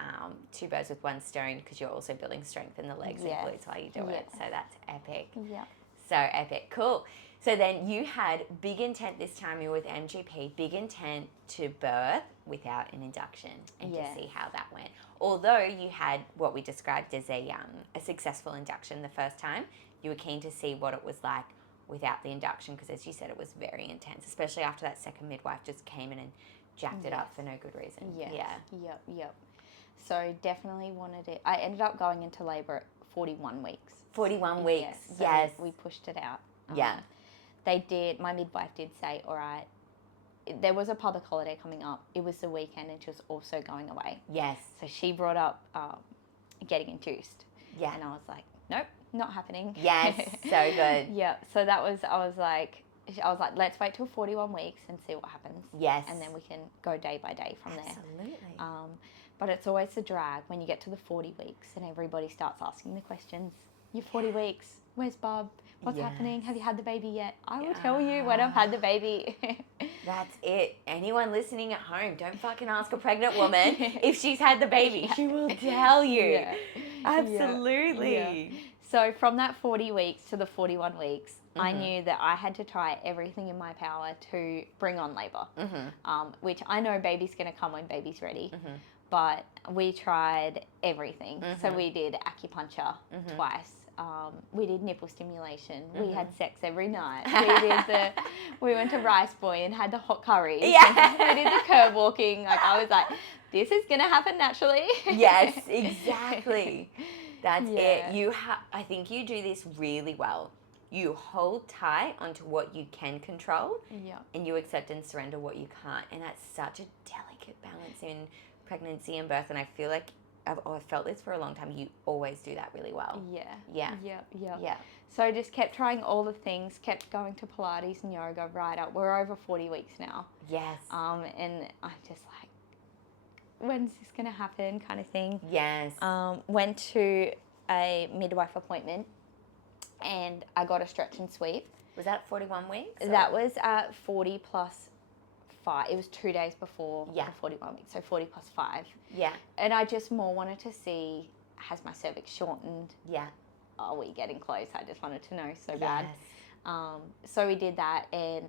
two birds with one stone, because you're also building strength in the legs and glutes while you do it. So that's epic. Yeah. So epic. Cool. So then you had big intent this time. You were with MGP, big intent to birth without an induction, and to see how that went. Although you had what we described as a successful induction the first time, you were keen to see what it was like without the induction, because as you said, it was very intense, especially after that second midwife just came in and jacked it up for no good reason. Yes. Yeah. Yep. So definitely wanted it. I ended up going into labour at 41 weeks. 41 weeks. So yes. We pushed it out. Yeah. My midwife did say, all right, there was a public holiday coming up. It was the weekend, and she was also going away. Yes. So she brought up getting induced. Yeah. And I was like, nope, not happening. Yes. So good. Yeah. So I was like, let's wait till 41 weeks and see what happens. Yes. And then we can go day by day from there. Absolutely. But it's always the drag when you get to the 40 weeks and everybody starts asking the questions. You're 40 weeks. Where's Bob? What's happening? Have you had the baby yet? I will tell you when I've had the baby. That's it. Anyone listening at home, don't fucking ask a pregnant woman if she's had the baby. She will tell you. Yeah. Absolutely. Yeah. So from that 40 weeks to the 41 weeks, I knew that I had to try everything in my power to bring on labour, which I know baby's going to come when baby's ready. But we tried everything. So we did acupuncture twice. We did nipple stimulation. We had sex every night. We went to Rice Boy and had the hot curries. Yeah. We did the curb walking. Like, I was like, this is going to happen naturally. Yes, exactly. That's Yeah. it. I think you do this really well. You hold tight onto what you can control, and you accept and surrender what you can't. And that's such a delicate balance in pregnancy and birth. And I feel like I've felt this for a long time. You always do that really well. Yeah. So I just kept trying all the things, kept going to Pilates and yoga right up. We're over 40 weeks now. Yes. And I'm just like, when's this going to happen kind of thing. Yes. Went to a midwife appointment and I got a stretch and sweep. Was that 41 weeks? Or? That was at 40 plus 5. It was 2 days before the 41 weeks, so 40 plus 5. Yeah. And I just more wanted to see, has my cervix shortened? Yeah. Are we getting close? I just wanted to know so bad. So we did that, and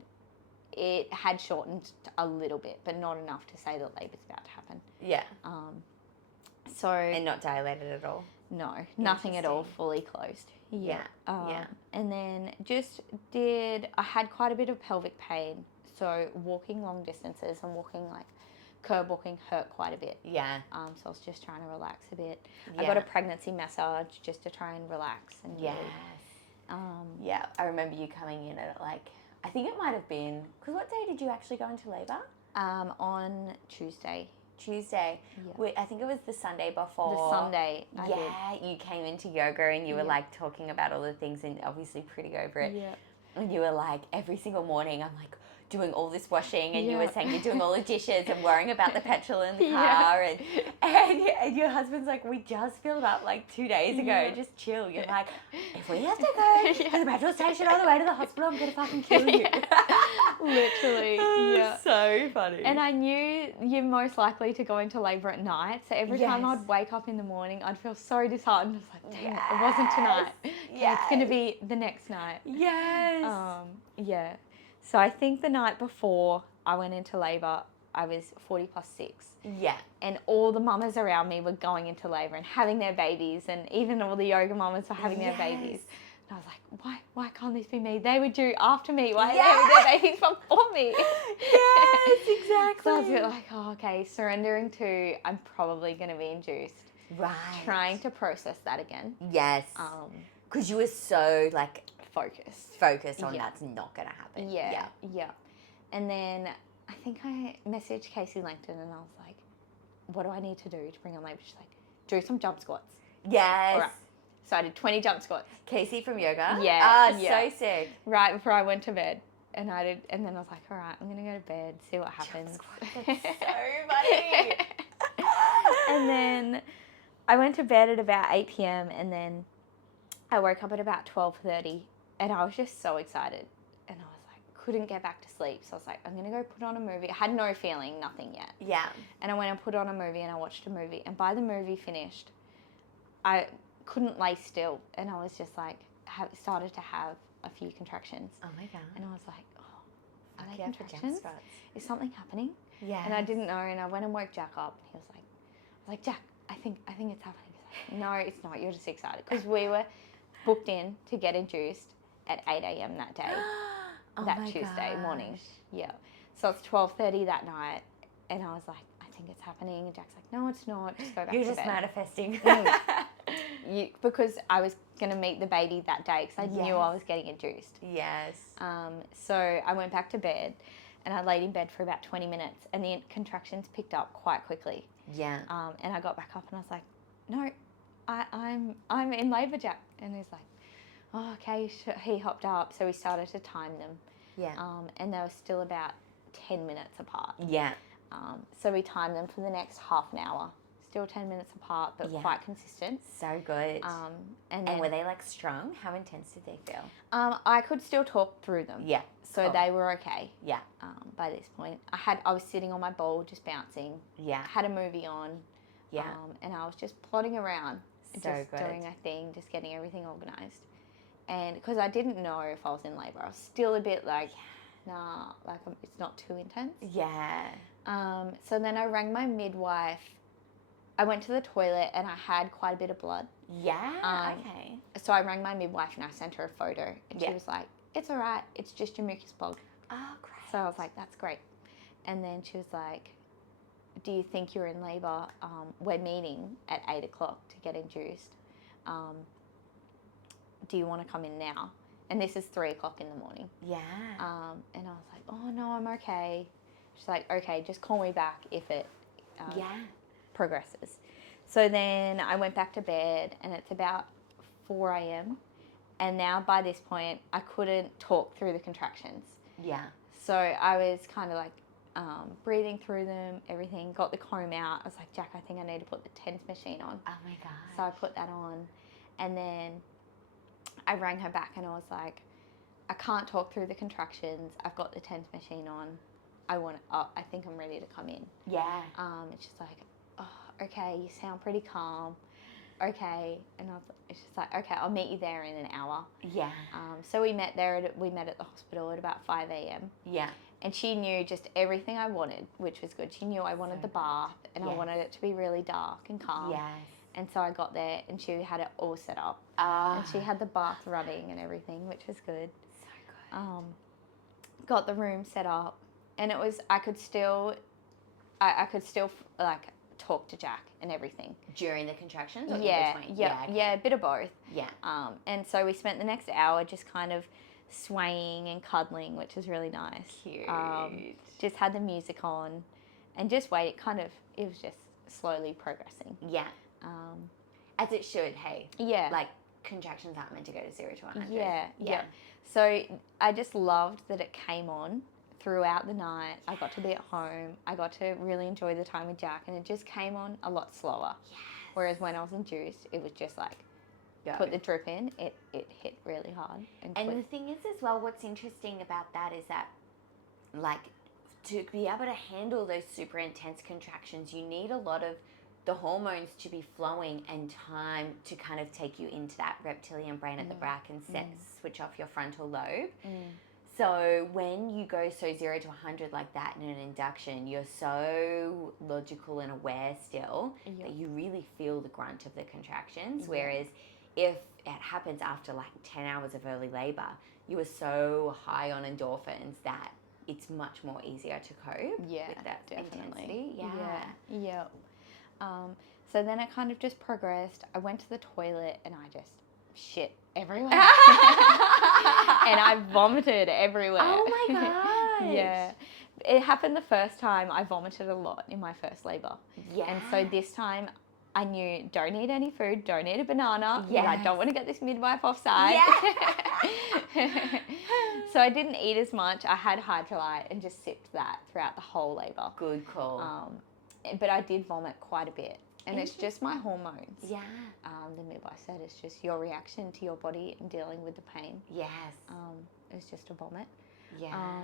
it had shortened a little bit, but not enough to say that labour's about to happen. Yeah. And not dilated at all? No, nothing at all, fully closed. Yeah. And then I had quite a bit of pelvic pain, so walking long distances and walking curb walking hurt quite a bit. Yeah. So I was just trying to relax a bit. I got a pregnancy massage just to try and relax. And yeah, I remember you coming in at I think it might have been, because what day did you actually go into labour? On Tuesday. Yeah. I think it was the Sunday before. The Sunday. I did. You came into yoga and you were talking about all the things and obviously pretty over it. Yeah. And you were like, every single morning, I'm like, doing all this washing, and you were Yeah. saying you're doing all the dishes and worrying about the petrol in the Yeah. car, and your husband's like, we just filled up like 2 days ago, Yeah. just chill. You're like, if we have to go to the petrol station on the way to the hospital, I'm gonna fucking kill you. Literally, yeah. So funny. And I knew you're most likely to go into labour at night, so every time Yes. I'd wake up in the morning, I'd feel so disheartened. I was like, damn it, it wasn't tonight. Okay, it's going to be the next night. Yes. Yeah. So I think the night before I went into labour, I was 40 plus 6. Yeah. And all the mamas around me were going into labour and having their babies, and even all the yoga mamas were having their babies. And I was like, why can't this be me? They were due after me. Why are they having their babies before me? Yes, exactly. So I was a bit like, oh, okay, surrendering to I'm probably going to be induced. Right. Trying to process that again. Yes. Because you were so like focused on that's not going to happen. Yeah. And then I think I messaged Casey Langton and I was like, what do I need to do to bring on labour? She's like, do some jump squats. Yes. All right. So I did 20 jump squats. Casey from yoga? Yeah. So sick. Right before I went to bed. And I did, and then I was like, all right, I'm going to go to bed, see what happens. That's so funny. And then I went to bed at about 8 p.m. and then I woke up at about 12:30 and I was just so excited. And I was like, couldn't get back to sleep. So I was like, I'm going to go put on a movie. I had no feeling, nothing yet. Yeah. And I went and put on a movie and I watched a movie. And by the movie finished, I couldn't lay still. And I was just like, started to have a few contractions. Oh my God. And I was like, oh, are they contractions? Jump Is something happening? Yeah. And I didn't know. And I went and woke Jack up. And he was like, Jack, I think it's happening. He's like, no, it's not. You're just excited. Because we were booked in to get induced at 8 a.m. that day. That Tuesday morning. Yeah. So it's 12:30 that night. And I was like, I think it's happening. And Jack's like, no, it's not. Just go back to bed. You're just manifesting. Because I was going to meet the baby that day because I knew I was getting induced. Yes. So I went back to bed and I laid in bed for about 20 minutes and the contractions picked up quite quickly. Yeah. And I got back up and I was like, no, I'm in labour, Jack. And he's like, oh, okay. He hopped up. So we started to time them. Yeah. And they were still about 10 minutes apart. Yeah. So we timed them for the next half an hour. Still 10 minutes apart, but quite consistent. So good. And were they like strong? How intense did they feel? I could still talk through them. Yeah. So they were okay. Yeah. By this point, I was sitting on my bowl just bouncing. Yeah. Had a movie on. Yeah. And I was just plodding around, So just good. doing a thing, just getting everything organised. And because I didn't know if I was in labour, I was still a bit like, nah, like it's not too intense. Yeah. So then I rang my midwife. I went to the toilet and I had quite a bit of blood. Yeah. Okay. So I rang my midwife and I sent her a photo. And she was like, it's all right. It's just your mucus plug. Oh, great. So I was like, that's great. And then she was like, do you think you're in labour? We're meeting at 8 o'clock to get induced. Do you want to come in now? And this is 3 o'clock in the morning. Yeah. And I was like, oh, no, I'm okay. She's like, okay, just call me back if it progresses. So then I went back to bed and it's about 4 a.m. And now by this point, I couldn't talk through the contractions. Yeah. So I was kind of like breathing through them, everything, got the comb out. I was like, Jack, I think I need to put the TENS machine on. Oh my God. So I put that on and then I rang her back and I was like, I can't talk through the contractions. I've got the TENS machine on. I think I'm ready to come in. Yeah. And she's like, oh, okay, you sound pretty calm. Okay. And she's like, okay, I'll meet you there in an hour. Yeah. So we met at the hospital at about 5 a.m. Yeah. And she knew just everything I wanted, which was good. She knew I wanted the bath and I wanted it to be really dark and calm. Yes. And so I got there and she had it all set up. And she had the bath running and everything, which was good. So good. Got the room set up. And it was, I could still like talk to Jack and everything. During the contractions? Or Yeah, in between? yeah, Okay. a bit of both. Yeah. And so we spent the next hour just kind of swaying and cuddling, which was really nice. Cute. Just had the music on and just wait. It was just slowly progressing. Yeah. As it should, hey. Yeah. Like, contractions aren't meant to go to 0 to 100. Yeah. So I just loved that it came on throughout the night. I got to be at home. I got to really enjoy the time with Jack, and it just came on a lot slower. Yes. Whereas when I was induced, it was just like, Go. put the drip in, it hit really hard. And the thing is as well, what's interesting about that is that, like, to be able to handle those super intense contractions, you need a lot of the hormones to be flowing and time to kind of take you into that reptilian brain at the back and switch off your frontal lobe. So when you go so 0 to 100 like that in an induction, you're so logical and aware still that you really feel the grunt of the contractions. Whereas if it happens after like 10 hours of early labor, you are so high on endorphins that it's much more easier to cope with that intensity. Yeah. So then it kind of just progressed. I went to the toilet and I just shit everywhere. And I vomited everywhere. Oh my gosh. Yeah. It happened the first time. I vomited a lot in my first labor. Yeah. And so this time I knew, don't eat any food, don't eat a banana. Yes. I don't want to get this midwife offside. Yeah. So I didn't eat as much. I had Hydrolite and just sipped that throughout the whole labor. Good call. But I did vomit quite a bit. And it's just my hormones. Yeah. The midwife said it's just your reaction to your body and dealing with the pain. Yes. It's just a vomit. Yeah.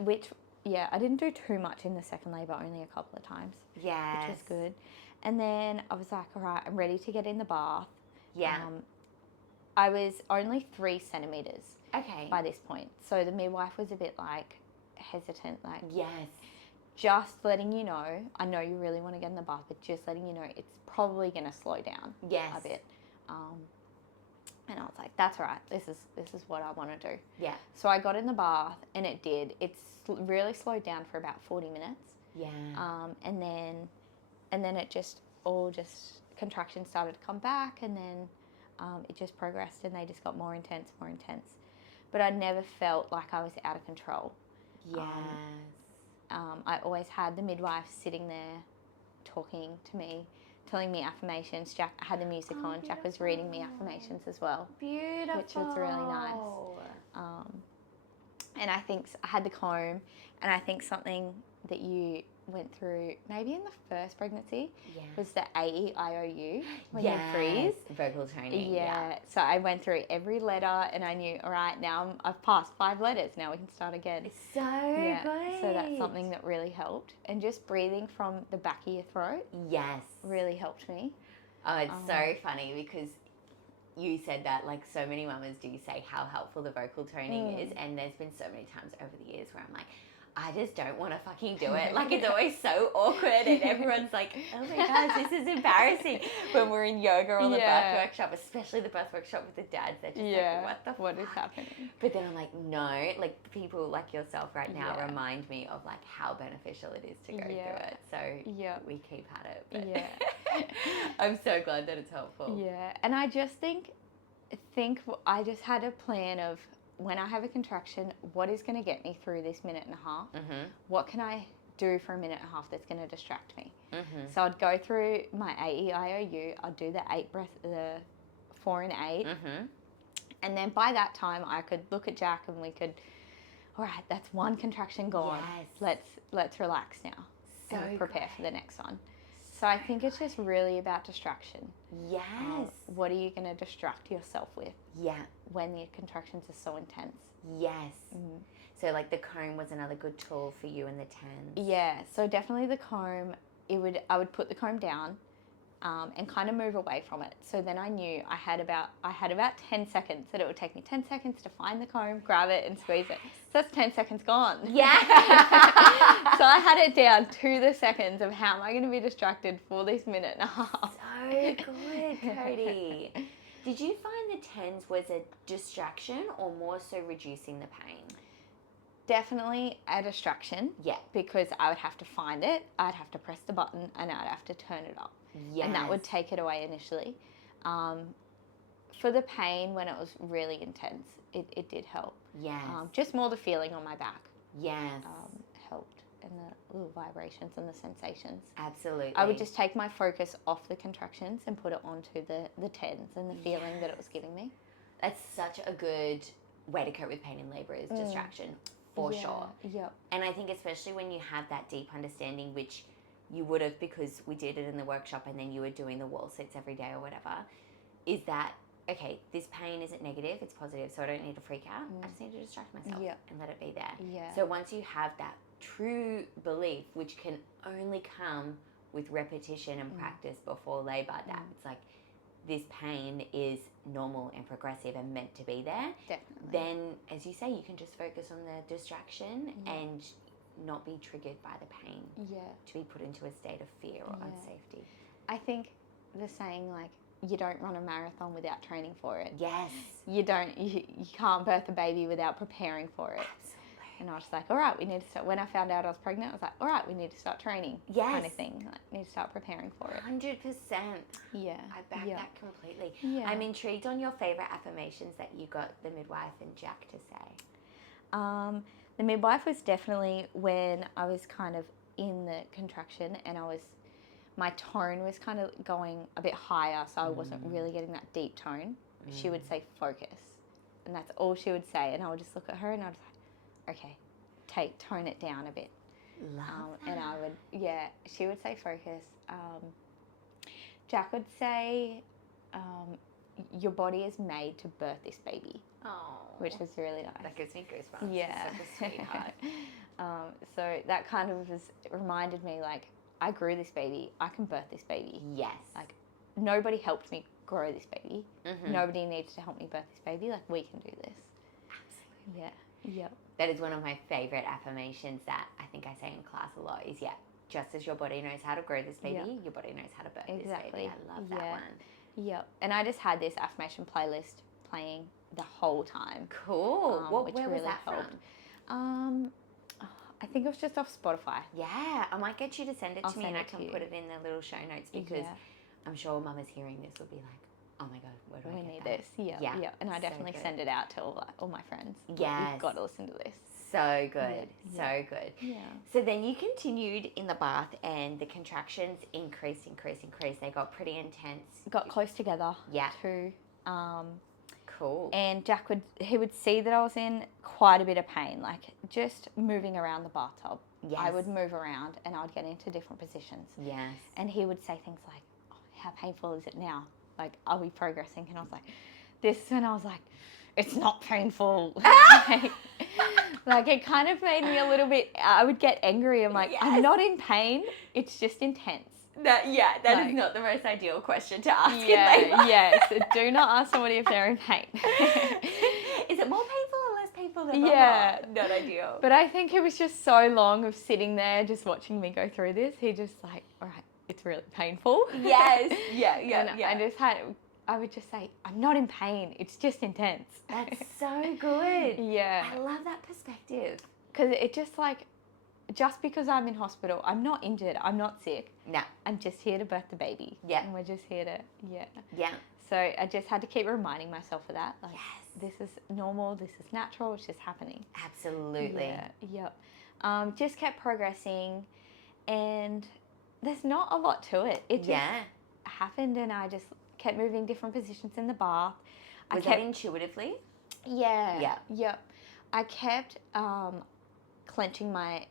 Which, I didn't do too much in the second labour, only a couple of times. Yes. Which was good. And then I was like, all right, I'm ready to get in the bath. Yeah. I was only 3 centimetres Okay. by this point. So the midwife was a bit like hesitant, like, yes. Just letting you know, I know you really want to get in the bath, but just letting you know it's probably going to slow down Yes. a bit. And I was like, that's all right. This is what I want to do. Yeah. So I got in the bath and it did. It's really slowed down for about 40 minutes. Yeah. And then it just contractions started to come back, and then it just progressed and they just got more intense. But I never felt like I was out of control. Yes. I always had the midwife sitting there talking to me, telling me affirmations. Jack had the music on. Beautiful. Jack was reading me affirmations as well. Beautiful. Which was really nice. And I think I had the comb, and I think something that you went through maybe in the first pregnancy was the AEIOU when you freeze. Vocal toning. Yeah. So I went through every letter and I knew, all right, now I've passed 5 letters. Now we can start again. It's so good. So that's something that really helped. And just breathing from the back of your throat. Yes. Really helped me. Oh, it's so funny because you said that, like, so many mamas do say how helpful the vocal toning is, and there's been so many times over the years where I'm like, I just don't want to fucking do it. Like, it's always so awkward, and everyone's like, oh my gosh, this is embarrassing. When we're in yoga or the birth workshop, especially the birth workshop with the dads, they're just like, what is happening? But then I'm like, no, like, people like yourself right now remind me of, like, how beneficial it is to go through it. So we keep at it. But I'm so glad that it's helpful. Yeah, and I just think I just had a plan of, when I have a contraction, what is going to get me through this minute and a half? Mm-hmm. What can I do for a minute and a half that's going to distract me? Mm-hmm. So I'd go through my AEIOU, I'd do the 4 and 8, and then by that time I could look at Jack and we could, all right, that's 1 contraction gone. Yes. Let's relax now and prepare for the next one. So I think it's just really about distraction. Yes. What are you going to distract yourself with? Yeah. When the contractions are so intense. Yes. So, like, the comb was another good tool for you in the tens. Yeah. So definitely the comb. I would put the comb down, and kind of move away from it. So then I knew I had about 10 seconds, that it would take me 10 seconds to find the comb, grab it, and squeeze it. So that's 10 seconds gone. Yeah. So I had it down to the seconds of how am I going to be distracted for this minute and a half. So good, Kodi. Did you find the tens was a distraction or more so reducing the pain? Definitely a distraction. Yeah. Because I would have to find it, I'd have to press the button, and I'd have to turn it up. Yes. And that would take it away initially. For the pain, when it was really intense, it did help. Yes. Just more the feeling on my back. Yes. Helped, and the little vibrations and the sensations. Absolutely. I would just take my focus off the contractions and put it onto the tens and the feeling that it was giving me. That's such a good way to cope with pain in labour is distraction. for sure. Yep. And I think especially when you have that deep understanding, which you would have because we did it in the workshop and then you were doing the wall sits every day or whatever, is that, okay, this pain isn't negative, it's positive, so I don't need to freak out. I just need to distract myself and let it be there. Yeah. So once you have that true belief, which can only come with repetition and practice before labour, that it's like this pain is normal and progressive and meant to be there. Definitely. Then, as you say, you can just focus on the distraction and not be triggered by the pain. Yeah. To be put into a state of fear or unsafety. I think the saying, like, you don't run a marathon without training for it. Yes. You can't birth a baby without preparing for it. Absolutely. And I was like, all right, we need to start. When I found out I was pregnant, I was like, all right, we need to start training. Yes. Kind of thing. Like, need to start preparing for it. 100%. Yeah. I back that completely. Yeah. I'm intrigued on your favourite affirmations that you got the midwife and Jack to say. The midwife was definitely when I was kind of in the contraction and my tone was kind of going a bit higher, so I wasn't really getting that deep tone. She would say focus, and that's all she would say, and I would just look at her and I was like, okay, tone it down a bit. Love that. And I would, she would say focus. Jack would say, your body is made to birth this baby. Oh, which was really nice. That gives me goosebumps. Yeah. Such a sweetheart. So that kind of reminded me, like, I grew this baby. I can birth this baby. Yes. Like, nobody helped me grow this baby. Mm-hmm. Nobody needs to help me birth this baby. Like, we can do this. Absolutely. Yeah. Yep. That is one of my favourite affirmations that I think I say in class a lot is, just as your body knows how to grow this baby, your body knows how to birth this baby. I love that one. Yep. And I just had this affirmation playlist playing the whole time. Cool. Where was that from? I think it was just off Spotify. Yeah, I might get you to send it to me and I can to put it in the little show notes because I'm sure Mama's hearing this will be like, oh my God, where do I get need that? this. Yeah. And I definitely send it out to all my friends. Yes. You've got to listen to this. So good. So good. Yeah. So then you continued in the bath and the contractions increased. They got pretty intense. Got close together. Yeah. Too. Cool. And Jack would see that I was in quite a bit of pain, like just moving around the bathtub. Yes. I would move around and I would get into different positions. Yes. And he would say things like, oh, how painful is it now? Like, are we progressing? And I was like, this, and I was like, it's not painful. Like, it kind of made me a little bit, I would get angry. I'm like, I'm not in pain. It's just intense. That is not the most ideal question to ask in labour. Yes. Do not ask somebody if they're in pain. Is it more painful or less painful than not ideal. But I think it was just so long of sitting there just watching me go through this. He just like, all right, it's really painful. Yes. Yeah. I would just say, I'm not in pain. It's just intense. That's so good. Yeah. I love that perspective. Because it just because I'm in hospital, I'm not injured, I'm not sick. No. I'm just here to birth the baby. Yeah. And we're just here to, Yeah. So I just had to keep reminding myself of that. Like, this is normal, this is natural, it's just happening. Absolutely. Yep. Just kept progressing and there's not a lot to it. It just happened and I just kept moving different positions in the bath. Was that intuitively? Yeah. Yeah. Yep. I kept clenching my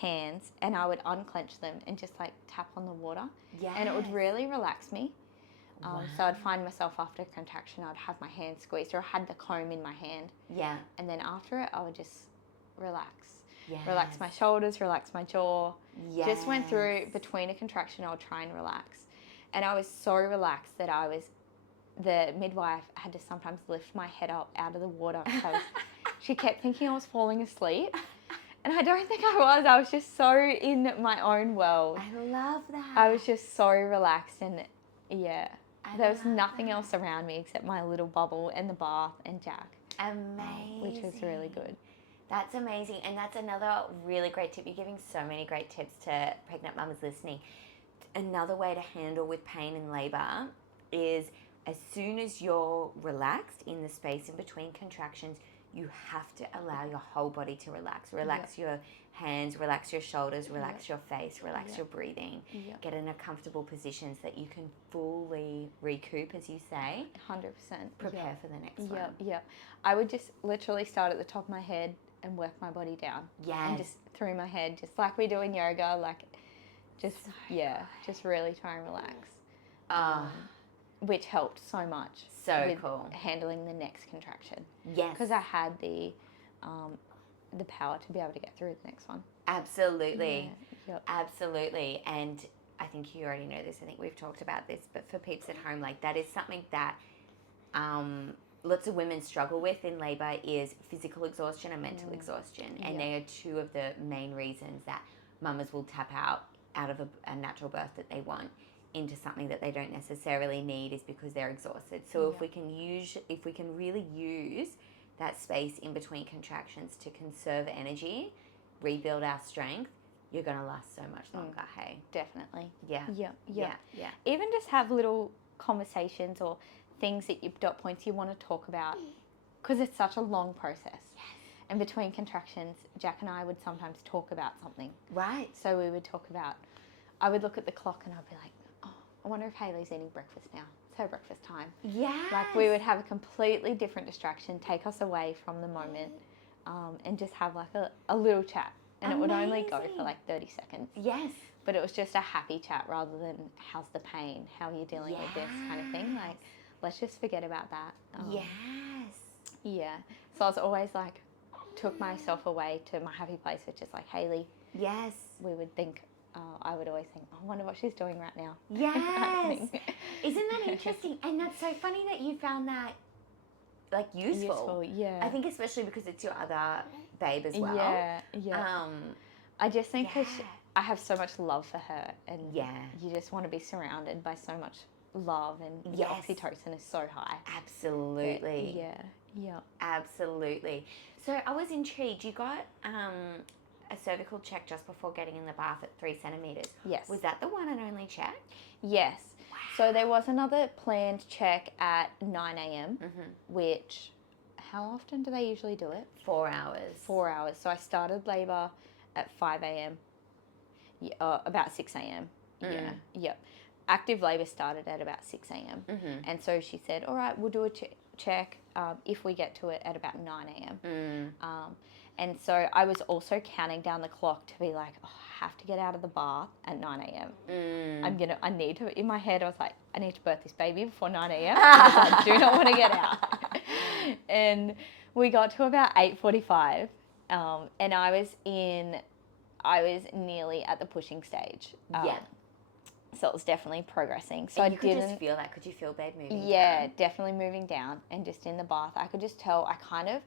hands and I would unclench them and just like tap on the water. Yeah. And it would really relax me. So I'd find myself after a contraction, I'd have my hand squeezed or I had the comb in my hand. Yeah. And then after it, I would just relax. Yes. Relax my shoulders, relax my jaw. Yes. Just went through between a contraction, I would try and relax. And I was so relaxed that the midwife had to sometimes lift my head up out of the water because she kept thinking I was falling asleep. And I don't think I was. I was just so in my own world. I love that. I was just so relaxed and there was nothing else around me except my little bubble and the bath and Jack. Amazing. Which was really good. That's amazing. And that's another really great tip. You're giving so many great tips to pregnant mums listening. Another way to handle with pain in labour is as soon as you're relaxed in the space in between contractions, you have to allow your whole body to relax. Relax your hands, relax your shoulders, relax your face, relax your breathing. Get in a comfortable position so that you can fully recoup, as you say. 100%. Prepare for the next one. Yep. I would just literally start at the top of my head and work my body down. Yes. And just through my head, just like we do in yoga, like just, just really try and relax. Which helped so much. So cool. Handling the next contraction. Yes. Because I had the power to be able to get through the next one. Absolutely. Yeah. Yep. Absolutely. And I think you already know this. I think we've talked about this. But for peeps at home, like that is something that lots of women struggle with in labour is physical exhaustion and mental exhaustion. And they are two of the main reasons that mamas will tap out of a natural birth that they want into something that they don't necessarily need is because they're exhausted. So if we can really use that space in between contractions to conserve energy, rebuild our strength, you're going to last so much longer, hey? Definitely. Yeah. Even just have little conversations or things dot points you want to talk about, because it's such a long process. Yes. And between contractions, Jack and I would sometimes talk about something. Right. So we would talk about, I would look at the clock and I'd be like, I wonder if Hayley's eating breakfast now. It's her breakfast time. Yeah. Like we would have a completely different distraction, take us away from the moment, and just have like a little chat. And it would only go for like 30 seconds. Yes. But it was just a happy chat rather than how's the pain, how are you dealing with this kind of thing. Like, let's just forget about that. Yes. Yeah. So I was always like, took myself away to my happy place, which is like Hayley. Yes. We would think, I would always think, I wonder what she's doing right now. Yes. Isn't that interesting? And that's so funny that you found that like useful. Yeah. I think especially because it's your other babe as well. Yeah. I just think because I have so much love for her, and you just want to be surrounded by so much love, and your oxytocin is so high. Absolutely. Yeah. Absolutely. So I was intrigued. You got a cervical check just before getting in the bath at 3 centimeters. Yes. Was that the one and only check? Yes. Wow. So there was another planned check at 9 a.m., which, how often do they usually do it? 4 hours. 4 hours. So I started labour at 5 a.m., about 6 a.m. Yep. Active labour started at about 6 a.m. And so she said, all right, we'll do a check if we get to it at about 9 a.m. And so I was also counting down the clock to be like, I have to get out of the bath at 9 a.m. I need to, in my head, I was like, I need to birth this baby before 9 a.m. because I do not want to get out. And we got to about 8:45, and I was nearly at the pushing stage. So it was definitely progressing. So and you could just feel that. Could you feel babe moving down? Yeah, definitely moving down. And just in the bath, I could just tell I kind of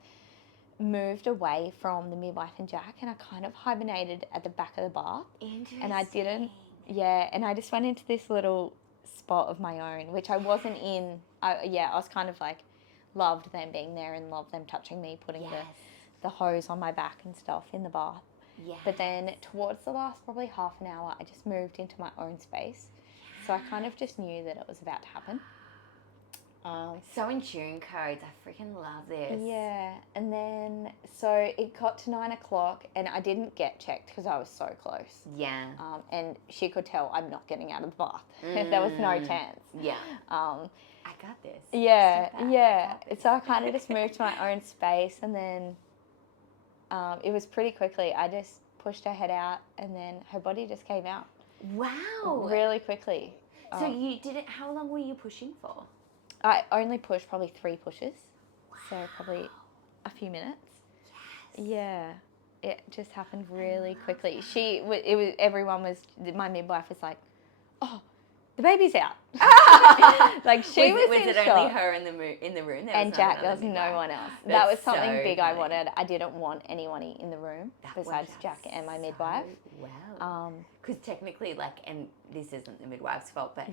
moved away from the midwife and Jack, and I kind of hibernated at the back of the bath. Interesting. And I didn't, and I just went into this little spot of my own, which I wasn't in. I was kind of like, loved them being there and loved them touching me, putting the hose on my back and stuff in the bath. Yes. But then towards the last probably half an hour, I just moved into my own space. So I kind of just knew that it was about to happen. So in tune codes, I freaking love this. Yeah, and then so it got to 9 o'clock, and I didn't get checked because I was so close. Yeah. And she could tell I'm not getting out of the bath. There was no chance. Yeah. I got this. Yeah, So I kind of just moved to my own space, and then it was pretty quickly. I just pushed her head out, and then her body just came out. Wow. Really quickly. So you did it. How long were you pushing for? I only pushed probably 3 pushes. Wow. So probably a few minutes. Yes. Yeah. It just happened really quickly. My midwife was like, oh, the baby's out. Like she was in it shock. Only her in the room? There and Jack, there was no one else. That's that was something so big funny. I wanted. I didn't want anyone in the room besides Jack and my midwife. Wow. Because technically, and this isn't the midwife's fault, but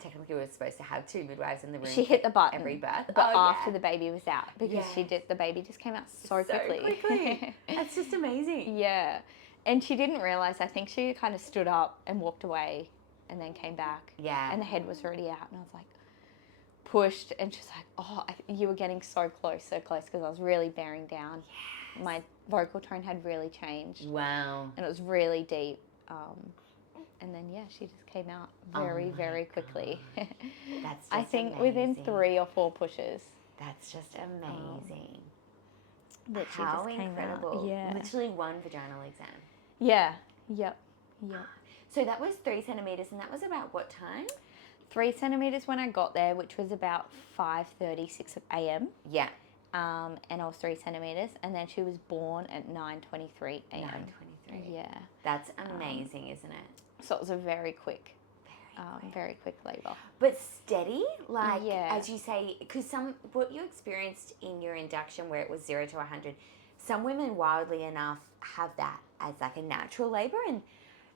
technically we were supposed to have 2 midwives in the room. She hit the button every birth, but after the baby was out, because the baby just came out so quickly. That's just amazing. Yeah, and she didn't realize. I think she kind of stood up and walked away, and then came back. Yeah. And the head was already out, and I was like, pushed, and she's like, oh, you were getting so close, because I was really bearing down. Yes. My vocal tone had really changed. Wow. And it was really deep. And then, she just came out very quickly. That's just I think amazing. within 3 or 4 pushes. That's just amazing. That How she just incredible. Came out. Yeah. Literally 1 vaginal exam. Yeah. Yep. So that was 3 centimetres, and that was about what time? 3 centimetres when I got there, which was about 5:30, 6 a.m. Yeah. And I was 3 centimetres, and then she was born at 9:23 a.m. 9:23. Yeah. That's amazing, isn't it? So it was a very quick labour. But steady, like, as you say, because what you experienced in your induction where it was 0 to 100, some women, wildly enough, have that as like a natural labour, and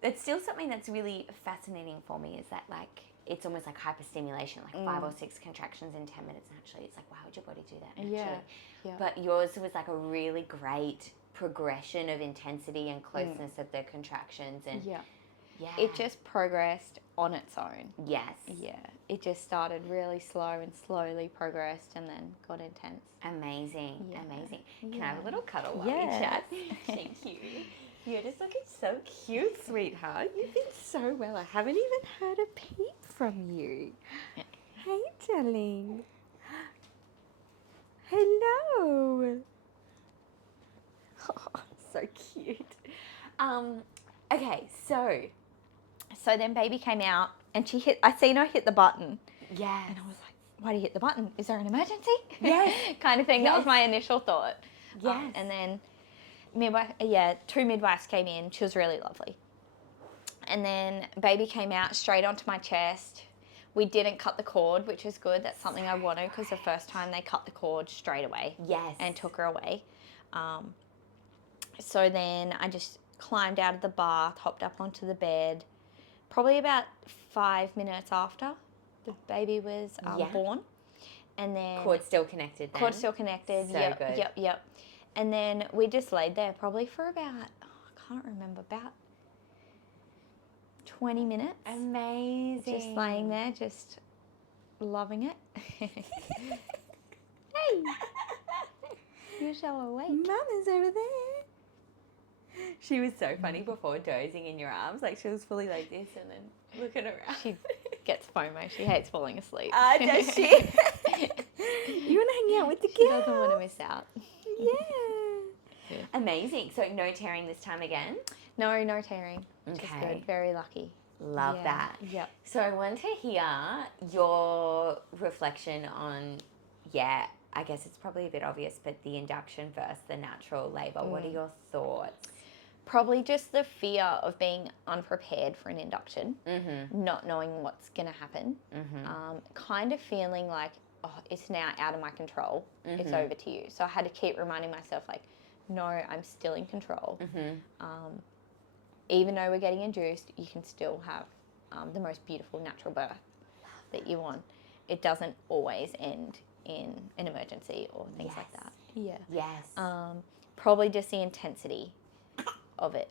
that's still something that's really fascinating for me, is that like, it's almost like hyperstimulation, like 5 or 6 contractions in 10 minutes naturally. It's like, why would your body do that naturally? Yeah. But yours was like a really great progression of intensity and closeness of the contractions, and it just progressed on its own. Yes. Yeah. It just started really slow and slowly progressed and then got intense. Amazing. Yeah. Amazing. Can I have a little cuddle while Yes. we chat? Thank you. You're just looking so cute, sweetheart. You've been so well. I haven't even heard a peep from you. Hey, darling. Hello. Oh, so cute. Okay, So then baby came out and I seen her hit the button. Yes. And I was like, why do you hit the button? Is there an emergency? Yes. Kind of thing. Yes. That was my initial thought. Yes. And then 2 midwives came in. She was really lovely. And then baby came out straight onto my chest. We didn't cut the cord, which is good. That's something I wanted, because the first time they cut the cord straight away. Yes. And took her away. So then I just climbed out of the bath, hopped up onto the bed. Probably about 5 minutes after the baby was born. And then... Cord still connected then? Cord still connected. So good. Yep. And then we just laid there probably for about, I can't remember, about 20 minutes. Amazing. Just laying there, just loving it. Hey. You're so awake. Mama's over there. She was so funny before, dozing in your arms. Like, she was fully like this and then looking around. She gets FOMO. She hates falling asleep. Does she? You want to hang out with the girls? She doesn't want to miss out. Yeah. Amazing. So no tearing this time again? No tearing. Okay. Just good. Very lucky. Love that. Yep. So I want to hear your reflection on, I guess it's probably a bit obvious, but the induction versus the natural labour. What are your thoughts? Probably just the fear of being unprepared for an induction, not knowing what's going to happen, kind of feeling like, it's now out of my control. It's over to you. So I had to keep reminding myself, like, no, I'm still in control. Even though we're getting induced, you can still have the most beautiful natural birth that you want. It doesn't always end in an emergency or things like that. Yeah. Yes. Probably just the intensity of it,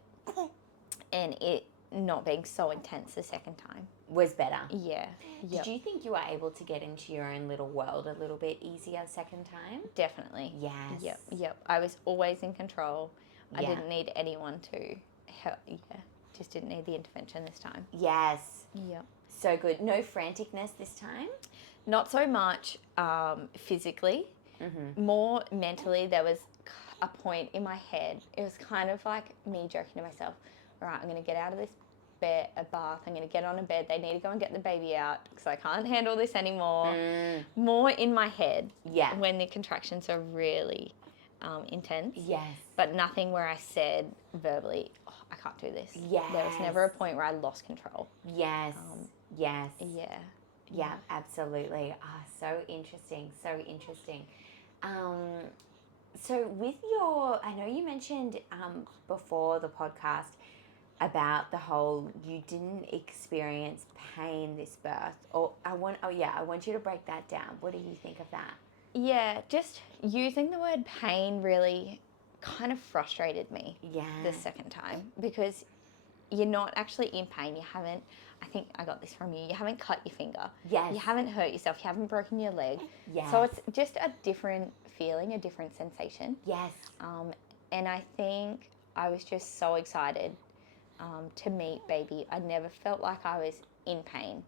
and it not being so intense the second time was better. Yeah. Did you think you were able to get into your own little world a little bit easier second time? Definitely. Yes. Yep. I was always in control. I didn't need anyone to help. Just didn't need the intervention this time. Yes. Yep. So good. No franticness this time? Not so much physically. More mentally. There was a point in my head. It was kind of like me joking to myself, all right, I'm going to get out of this bath. I'm going to get on a bed. They need to go and get the baby out because I can't handle this anymore. More in my head. Yeah. When the contractions are really intense. Yes. But nothing where I said verbally, I can't do this. Yes. There was never a point where I lost control. Yes. Yes. Yeah, absolutely. So interesting. So with I know you mentioned before the podcast about the whole, you didn't experience pain this birth. I want you to break that down. What do you think of that? Yeah, just using the word pain really kind of frustrated me the second time, because you're not actually in pain. You haven't, I think I got this from you, you haven't cut your finger. Yes. You haven't hurt yourself. You haven't broken your leg. Yes. So it's just a different feeling, a different sensation. Yes. And I think I was just so excited to meet baby. I never felt like I was in pain.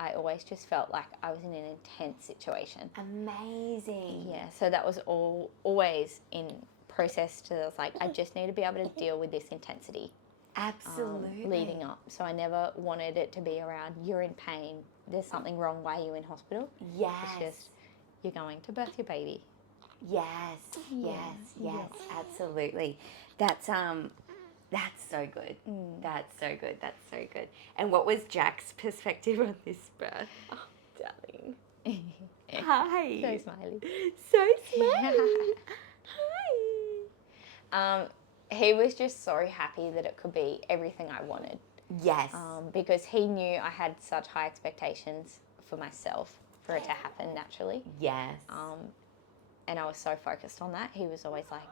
I always just felt like I was in an intense situation. Amazing. Yeah, so that was always in process to, I was like, I just need to be able to deal with this intensity. Absolutely. Leading up. So I never wanted it to be around, you're in pain, there's something wrong, why are you in hospital? Yes. It's just, you're going to birth your baby. Yes, yes, absolutely. That's so good. That's so good. That's so good. And what was Jack's perspective on this birth? Oh, darling. Hi. So smiley. So smiley. Hi. He was just so happy that it could be everything I wanted. Yes. Because he knew I had such high expectations for myself for it to happen naturally. Yes. And I was so focused on that. He was always like,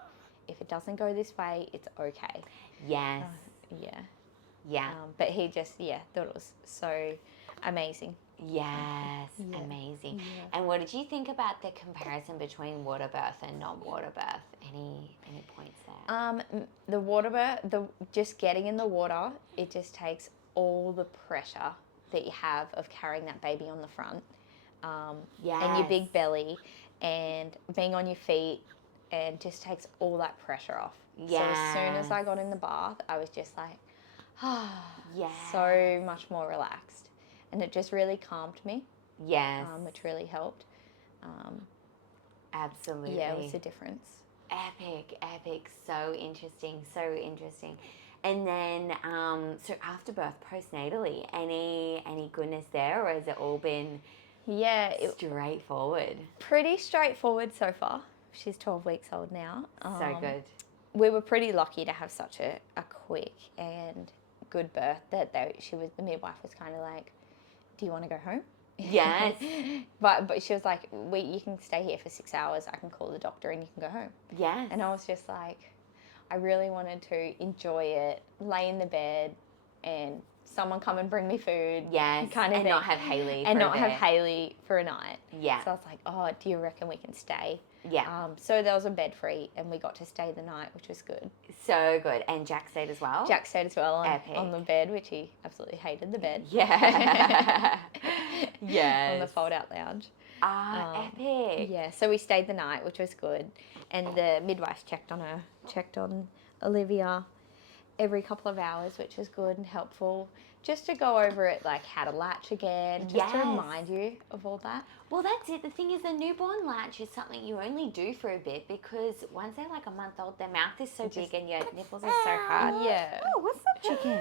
if it doesn't go this way, it's okay. Yes. Yeah. But he just, thought it was so amazing. Yes, amazing. Yeah. And what did you think about the comparison between water birth and non-water birth? Any points there? The water birth, just getting in the water, it just takes all the pressure that you have of carrying that baby on the front, and your big belly, and being on your feet, and just takes all that pressure off. Yes. So as soon as I got in the bath, I was just like, so much more relaxed. And it just really calmed me. Yes. Which really helped. Absolutely. Yeah, it was a difference. Epic. So interesting. And then, so after birth, postnatally, any goodness there, or has it all been straightforward? Pretty straightforward so far. She's 12 weeks old now. So good. We were pretty lucky to have such a quick and good birth that the midwife was kind of like, do you want to go home? Yes. but she was like, you can stay here for 6 hours. I can call the doctor and you can go home. Yes. And I was just like, I really wanted to enjoy it, lay in the bed and someone come and bring me food. Yes. Kind of and thing. not have Hayley and for not a have bit. Hayley for a night. Yeah. So I was like, oh, do you reckon we can stay? Yeah. So there was a bed free and we got to stay the night, which was good. So good. And Jack stayed as well? Jack stayed as well on the bed, which he absolutely hated the bed. Yeah. Yes. On the fold out lounge. Epic. Yeah, so we stayed the night, which was good. And the midwife checked on Olivia every couple of hours, which was good and helpful. Just to go over it, like how to latch again, just to remind you of all that. Well, that's it. The thing is, the newborn latch is something you only do for a bit because once they're like a month old, their mouth is so big and your nipples are so hard. Yeah. Oh, what's that, chicken?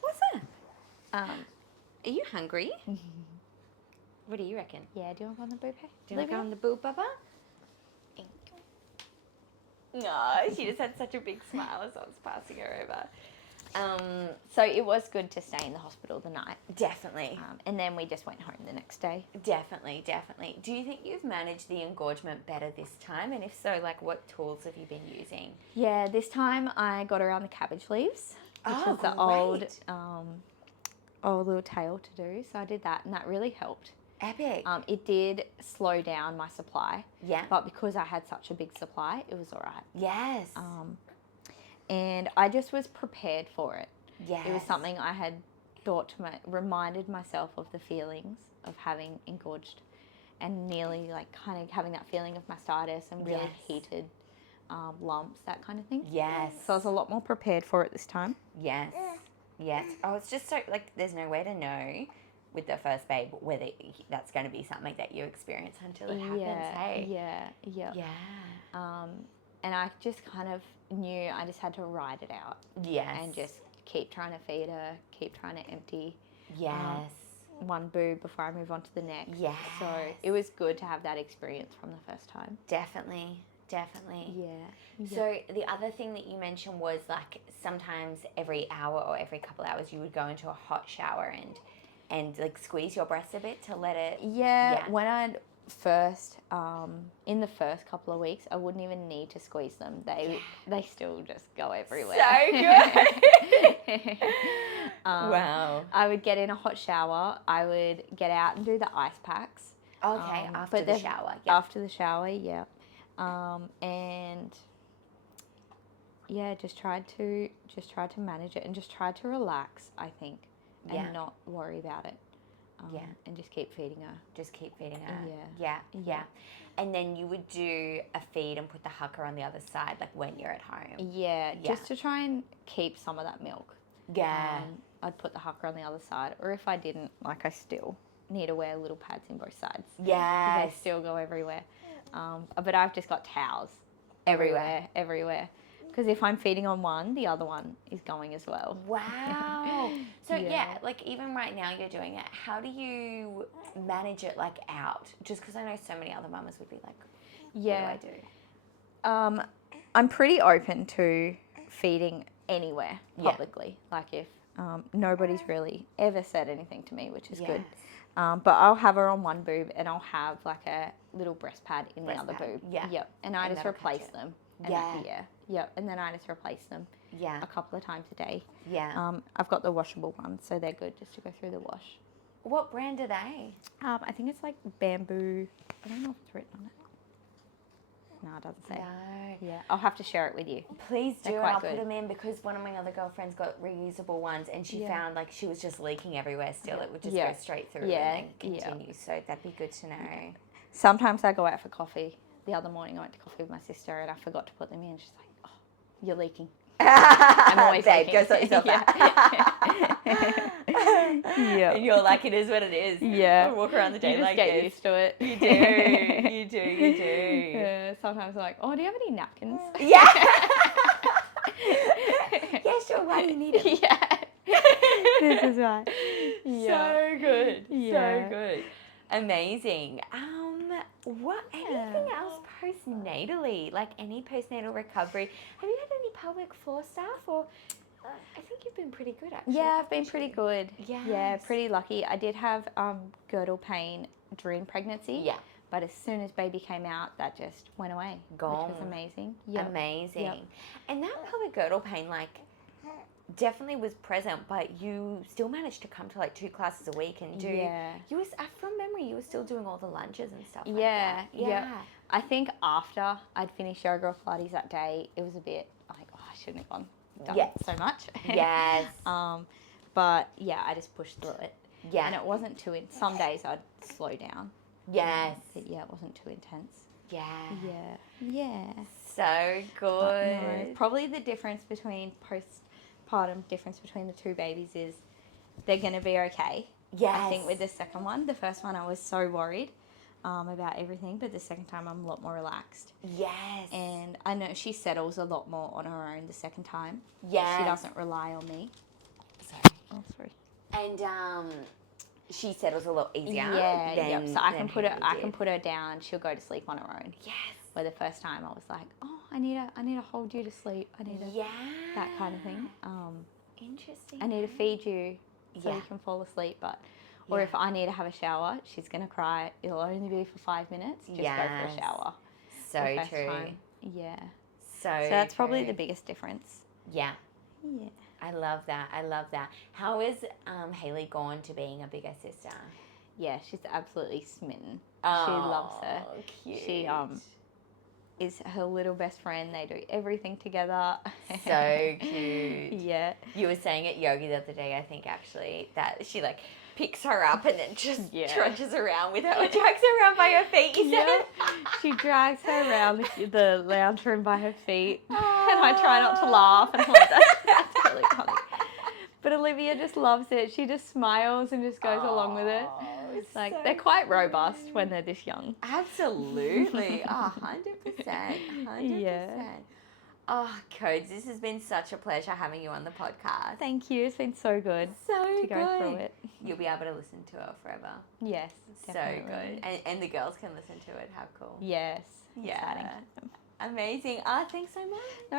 What's that? Are you hungry? What do you reckon? Yeah, do you want to go on the boob? Do you want to go on the boob, Bubba? No, she just had such a big smile as I was passing her over. So it was good to stay in the hospital the night. Definitely. And then we just went home the next day. Definitely. Do you think you've managed the engorgement better this time? And if so, like what tools have you been using? Yeah, this time I got around the cabbage leaves, which was the old little tail to do. So I did that and that really helped. Epic. It did slow down my supply. Yeah. But because I had such a big supply, it was all right. Yes. And I just was prepared for it. Yes. It was something I had reminded myself of the feelings of having engorged and nearly like kind of having that feeling of mastitis and really heated lumps, that kind of thing. Yes. So I was a lot more prepared for it this time. Yes. Oh, it's just so, like, there's no way to know with the first babe whether that's going to be something that you experience until it happens, hey? Yeah. And I just kind of knew I just had to ride it out. Yes. And just keep trying to feed her, keep trying to empty one boob before I move on to the next. Yes. So it was good to have that experience from the first time. Definitely. Yeah. So the other thing that you mentioned was like sometimes every hour or every couple of hours you would go into a hot shower and like squeeze your breast a bit to let it... Yeah. When I'd in the first couple of weeks, I wouldn't even need to squeeze them. They still just go everywhere. So good. Wow. I would get in a hot shower. I would get out and do the ice packs. Okay, after the shower. Yeah. After the shower, yeah. And yeah, just tried to manage it and just tried to relax, I think, and not worry about it. And just keep feeding her. Yeah. And then you would do a feed and put the hucker on the other side, like when you're at home. Yeah, just to try and keep some of that milk. Yeah. I'd put the hucker on the other side, or if I didn't, like, I still need to wear little pads in both sides. Yeah. They still go everywhere. But I've just got towels everywhere. Because if I'm feeding on one, the other one is going as well. Wow. So like even right now you're doing it. How do you manage it like out? Just because I know so many other mamas would be like, what do I do? I'm pretty open to feeding anywhere publicly. Like if nobody's really ever said anything to me, which is good. But I'll have her on one boob and I'll have like a little breast pad in the other boob. Yeah. Yep. And I just replace them. Yep. And then I just replace them. Yeah. A couple of times a day. Yeah. I've got the washable ones, so they're good just to go through the wash. What brand are they? I think it's like bamboo. I don't know if it's written on it. No, it doesn't say. No. Yeah, I'll have to share it with you. Please do, They're and I'll quite put good. them in because one of my other girlfriends got reusable ones and she found like she was just leaking everywhere still. It would just go straight through and then continue. So that'd be good to know. Sometimes I go out for coffee. The other morning I went to coffee with my sister and I forgot to put them in. She's like, oh, you're leaking. I'm always Babe, leaking. go sort yourself out. Yeah. And you're like, it is what it is. Yeah. Walk around the day You just like get this. used to it. You do. Yeah, sometimes I'm like, oh, do you have any napkins? Yeah. Yeah, sure. Why do you need it? Yeah. This is right. Yeah. So good. Yeah. So good. Amazing. Anything else postnatally? Like any postnatal recovery? Have you had any pelvic floor stuff or? I think you've been pretty good actually. Yeah, I've been pretty good. Yes. Yeah, pretty lucky. I did have girdle pain during pregnancy. Yeah. But as soon as baby came out, that just went away. Gone. Which was amazing. Yep. Amazing. Yep. And that pelvic girdle pain, like, definitely was present, but you still managed to come to like 2 classes a week and do. Yeah. From memory, you were still doing all the lunges and stuff. Yeah. Like that. Yeah. I think after I'd finished yoga or Pilates that day, it was a bit like, oh, I shouldn't have done so much. Yes. But yeah, I just pushed through it. Yeah. And it wasn't too. Some days I'd slow down. Yes. But yeah, it wasn't too intense. Yeah. Yeah. So good. No, probably the difference between postpartum difference between the 2 babies is they're going to be okay. Yes. I think with the second one, the first one I was so worried about everything, but the second time I'm a lot more relaxed. Yes. And I know she settles a lot more on her own the second time. Yes. She doesn't rely on me. Sorry. Oh, sorry. And she settles a lot easier. Yeah. So I can put her. Haley I did. can put her down. She'll go to sleep on her own. Yes. Where the first time I was like, oh, I need to hold you to sleep. I need to that kind of thing. Interesting. I need to feed you so you can fall asleep. Or if I need to have a shower, she's gonna cry. It'll only be for 5 minutes. Just go for a shower. So the first true. time. Yeah. So that's probably true. the biggest difference. Yeah. Yeah. I love that. How is Haley gone to being a bigger sister? Yeah, she's absolutely smitten. Oh, she loves her. Cute. She is her little best friend. They do everything together. So cute. Yeah. You were saying at yoga the other day, I think actually, that she like picks her up and then just trudges around with her, or drags her around by her feet, you said? She drags her around the lounge room by her feet. And I try not to laugh. And I'm like, that's really funny. But Olivia just loves it. She just smiles and just goes along with it. Like, they're quite robust when they're this young. Absolutely. 100%. 100%. Yeah. Oh, Codes, this has been such a pleasure having you on the podcast. Thank you. It's been so good to go through it. You'll be able to listen to her forever. Yes, definitely. So good. And the girls can listen to it. How cool. Yes. Yeah. Exciting. Amazing. Thanks so much. No